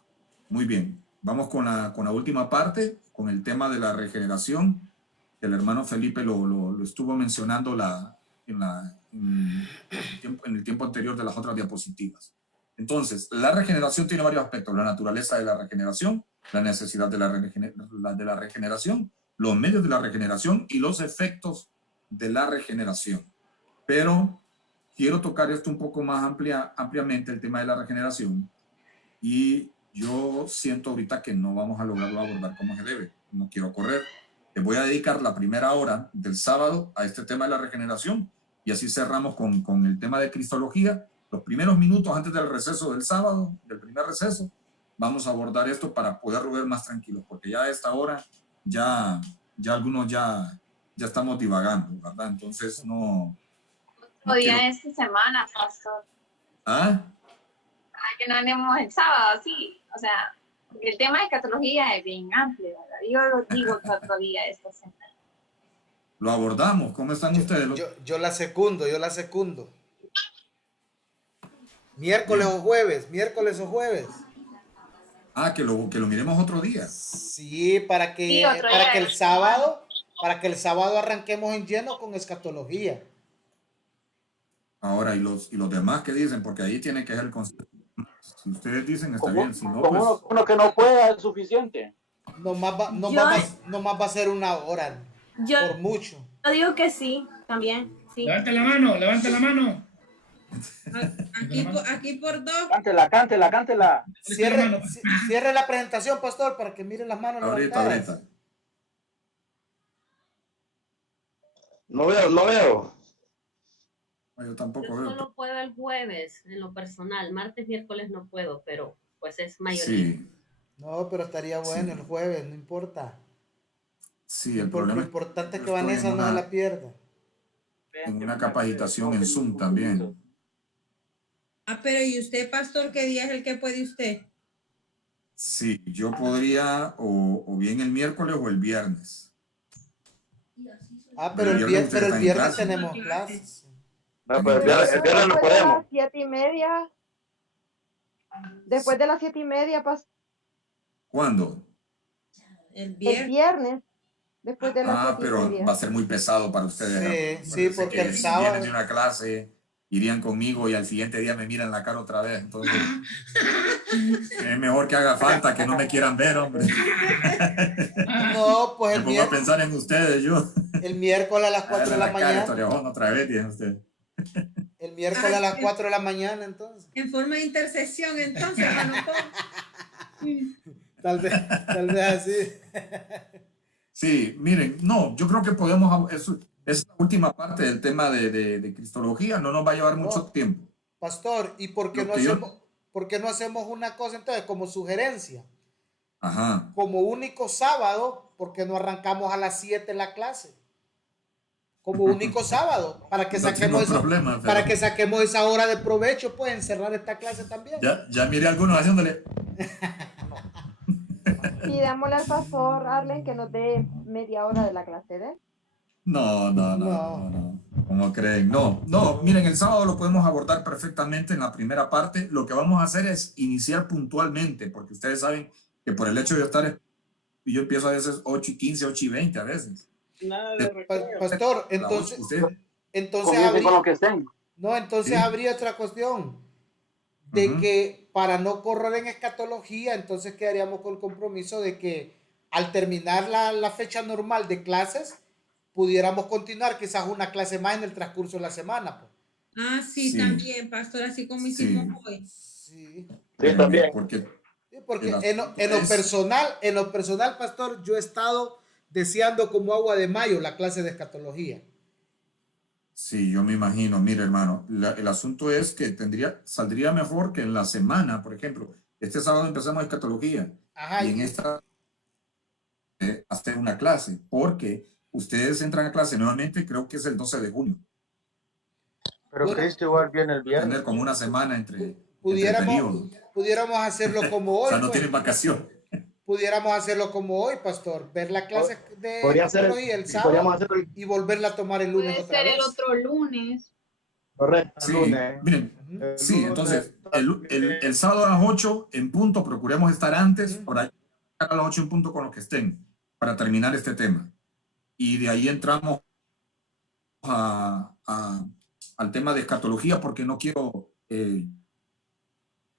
Muy bien, vamos con la última parte, con el tema de la regeneración, que el hermano Felipe lo estuvo mencionando en el tiempo anterior de las otras diapositivas. Entonces, la regeneración tiene varios aspectos: la naturaleza de la regeneración, la necesidad de la regeneración, los medios de la regeneración y los efectos de la regeneración. Pero quiero tocar esto un poco más ampliamente, el tema de la regeneración, y yo siento ahorita que no vamos a lograrlo abordar como se debe. No quiero correr. Les voy a dedicar la primera hora del sábado a este tema de la regeneración, y así cerramos con el tema de cristología. Los primeros minutos antes del receso del sábado, del primer receso, vamos a abordar esto para poderlo ver más tranquilos, porque ya a esta hora ya algunos ya estamos divagando, ¿verdad? Entonces no Otro día quiero- esta semana, pastor. ¿Ah? Ay, que no andemos el sábado, sí. O sea, porque el tema de escatología es bien amplio, ¿verdad? Yo lo digo que otro día esta semana. Lo abordamos. ¿Cómo están ustedes? Yo la secundo. Miércoles o jueves. Ah, que lo miremos otro día. Sí, para que, Sí, otro para día. que el sábado arranquemos en lleno con escatología. Ahora, ¿y los demás qué dicen? Porque ahí tiene que ser el concepto. Si ustedes dicen, está Con, bien. Si no, con pues... uno que no pueda es suficiente. Nomás Yo- va a ser una hora, Yo, por mucho. yo digo que sí, también. Sí. Levante la mano, levante la mano. Aquí por dos. Cántela. Cierre la presentación, pastor, para que miren las manos Ahorita. levantadas. No veo. Yo tampoco Yo veo. solo puedo el jueves, en lo personal. Martes, miércoles no puedo, pero pues es mayoría. Sí, No, pero estaría bueno el jueves, no importa. sí, el Lo problema es importante es que yo estoy Vanessa en no se una- la pierda. en una capacitación en Zoom también. Ah, pero ¿y usted, pastor, qué día es el que puede usted? Sí, yo podría o bien el miércoles o el viernes. Ah, pero el viernes ustedes están en viernes clase. tenemos clases. No, pues el viernes no podemos. A las 7:30. Después de las 7:30, ¿Cuándo? El el viernes. viernes. Después de las Ah, pero 7:30. va a ser muy pesado para ustedes. Sí, Acuérdense porque que el si sábado- vienen de una clase, irían conmigo y al siguiente día me miran la cara otra vez. Entonces, es mejor que haga falta, que no me quieran ver, hombre. No, pues Me pongo a pensar en ustedes, yo. el miércoles a las 4 de la mañana. Otra vez, dicen ustedes. El miércoles a las 4 de la mañana, entonces. En forma de intercesión, entonces, hermano. Tal vez así. Sí, miren, no, yo creo que podemos, esa última parte del tema de cristología no nos va a llevar mucho tiempo. Pastor, ¿y por qué no hacemos una cosa entonces como sugerencia? Ajá. Como único sábado, ¿por qué no arrancamos a las 7 la clase? Como único sábado, para que No saquemos tengo problema, pero- para que saquemos esa hora de provecho, pues encerrar esta clase también. Ya miré a algunos haciéndole. Pidámosle al pastor Arlen que nos dé media hora de la clase de él. No. ¿Cómo creen? No, miren, el sábado lo podemos abordar perfectamente en la primera parte. Lo que vamos a hacer es iniciar puntualmente, porque ustedes saben que por el hecho de estar, y yo empiezo a veces 8:15, 8:20 a veces. Nada de recreo. Pastor, entonces Comiencen con lo que estén. No, entonces Sí. habría otra cuestión de que para no correr en escatología, entonces quedaríamos con el compromiso de que al terminar la fecha normal de clases, pudiéramos continuar quizás una clase más en el transcurso de la semana. Pues. Ah, sí, Sí. también, pastor, así como hicimos hoy. Sí. Sí, también. Porque Sí, porque las- en lo personal, pastor, yo he estado deseando como agua de mayo la clase de escatología. sí, yo me imagino, mire hermano, el asunto es que saldría mejor que en la semana, por ejemplo, este sábado empezamos escatología Ajá, y en esta hacer una clase, porque ustedes entran a clase nuevamente, creo que es el 12 de junio, Pero Bueno. Cristo igual viene el viernes. tener como una semana entre pudiéramos periodos. pudiéramos hacerlo como O hoy. sea, no pues. tienen vacación. Pudiéramos hacerlo como hoy, pastor, ver la clase de Podría ser escatología el podríamos sábado hacer y volverla a tomar el lunes Puede otra ser vez. el otro lunes. correcto. Sí, Lunes. miren, Ujú. sí, entonces, el sábado a las 8 en punto, procuremos estar antes, por ahí a las 8 en punto con los que estén, para terminar este tema. Y de ahí entramos al tema de escatología, porque no quiero,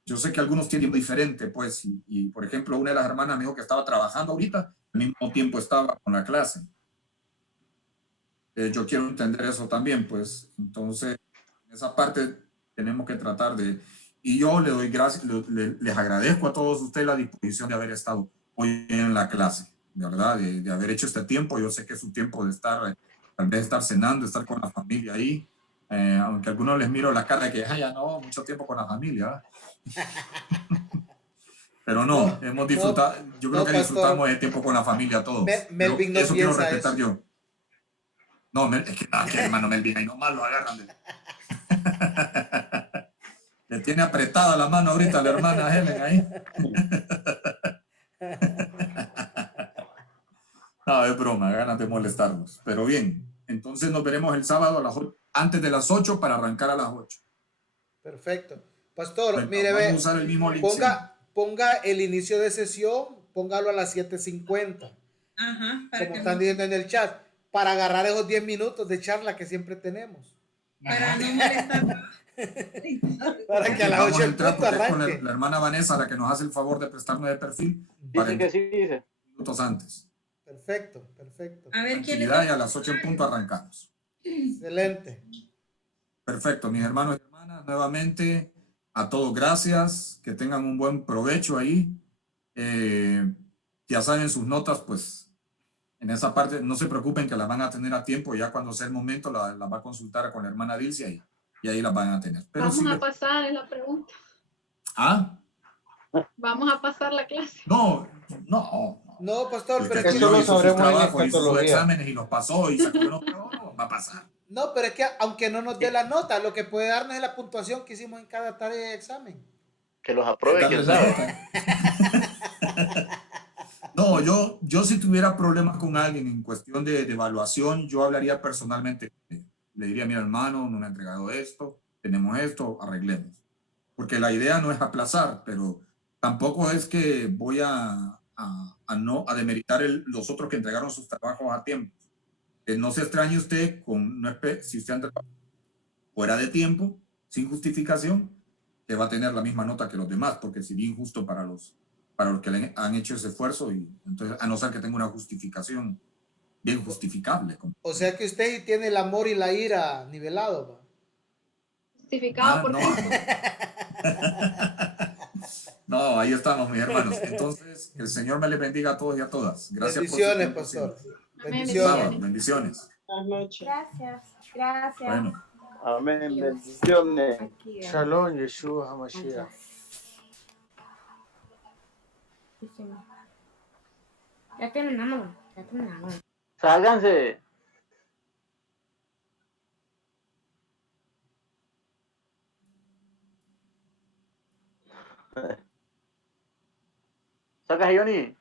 yo sé que algunos tienen diferente, pues, y por ejemplo, una de las hermanas me dijo que estaba trabajando ahorita, al mismo tiempo estaba con la clase. Yo quiero entender eso también, pues, entonces, esa parte tenemos que tratar de... Y yo le doy gracias, les agradezco a todos ustedes la disposición de haber estado hoy en la clase, de verdad, de haber hecho este tiempo. Yo sé que es su tiempo de estar, tal vez estar cenando, estar con la familia ahí, aunque a algunos les miro la cara de que ya no, mucho tiempo con la familia. Pero no, hemos disfrutado, yo creo que disfrutamos el tiempo con la familia todos. Melvin no eso quiero piensa respetar eso. yo. No, es que hermano Melvin, ahí nomás lo agarran de... Le tiene apretada la mano ahorita la hermana Helen ahí. No, es broma, ganas de molestarnos. Pero bien, entonces nos veremos el sábado a antes de las 8 para arrancar a las 8. Perfecto. Pastor, Bueno, mire, vamos a ve, usar el mismo link. ponga el inicio de sesión, póngalo a las 7:50. Ajá. Como están diciendo en el chat, para agarrar esos 10 minutos de charla que siempre tenemos. Para no molestar. Para que a las 8 en punto con arranque. la hermana Vanessa, la que nos hace el favor de prestarnos el perfil. Dice que sí, dice. Minutos antes. Perfecto, perfecto. A ver quién Y a las 8 en punto arrancamos. Excelente. Perfecto, mis hermanos y hermanas, nuevamente a todos gracias, que tengan un buen provecho ahí. Ya saben sus notas, pues en esa parte no se preocupen que las van a tener a tiempo, ya cuando sea el momento las va a consultar con la hermana Dilcia y ahí las van a tener. Pero Vamos sí a pasar en la pregunta. ¿Ah? Vamos a pasar la clase. No, pastor, usted pero es que hizo sus sabremos en trabajos, hizo sus escatología. exámenes y los pasó y sacó unos, no, va a pasar. No, pero es que aunque no nos dé la nota, lo que puede darnos es la puntuación que hicimos en cada tarea de examen. Que los apruebe, quién sabe. No, yo si tuviera problemas con alguien en cuestión de evaluación, yo hablaría personalmente. Le diría, mira hermano, no me ha entregado esto, tenemos esto, arreglemos. Porque la idea no es aplazar, pero tampoco es que voy a demeritar los otros que entregaron sus trabajos a tiempo. Que no se extrañe usted si usted anda fuera de tiempo, sin justificación, que va a tener la misma nota que los demás, porque sería injusto para los que han hecho ese esfuerzo, y entonces, a no ser que tenga una justificación bien justificable. O sea que usted tiene el amor y la ira nivelado, ¿va? Justificado por Cristo. No, ahí estamos, mis hermanos. Entonces, el Señor me les bendiga a todos y a todas. Gracias. Bendiciones, por su tiempo, pastor. siempre. Bendiciones. Bendiciones. Gracias. Gracias. Bueno. Amén. Bendiciones. Shalom, Yeshua HaMashiach. Ya terminamos. Ya terminamos. Sálganse. ¿Sacas a Johnny?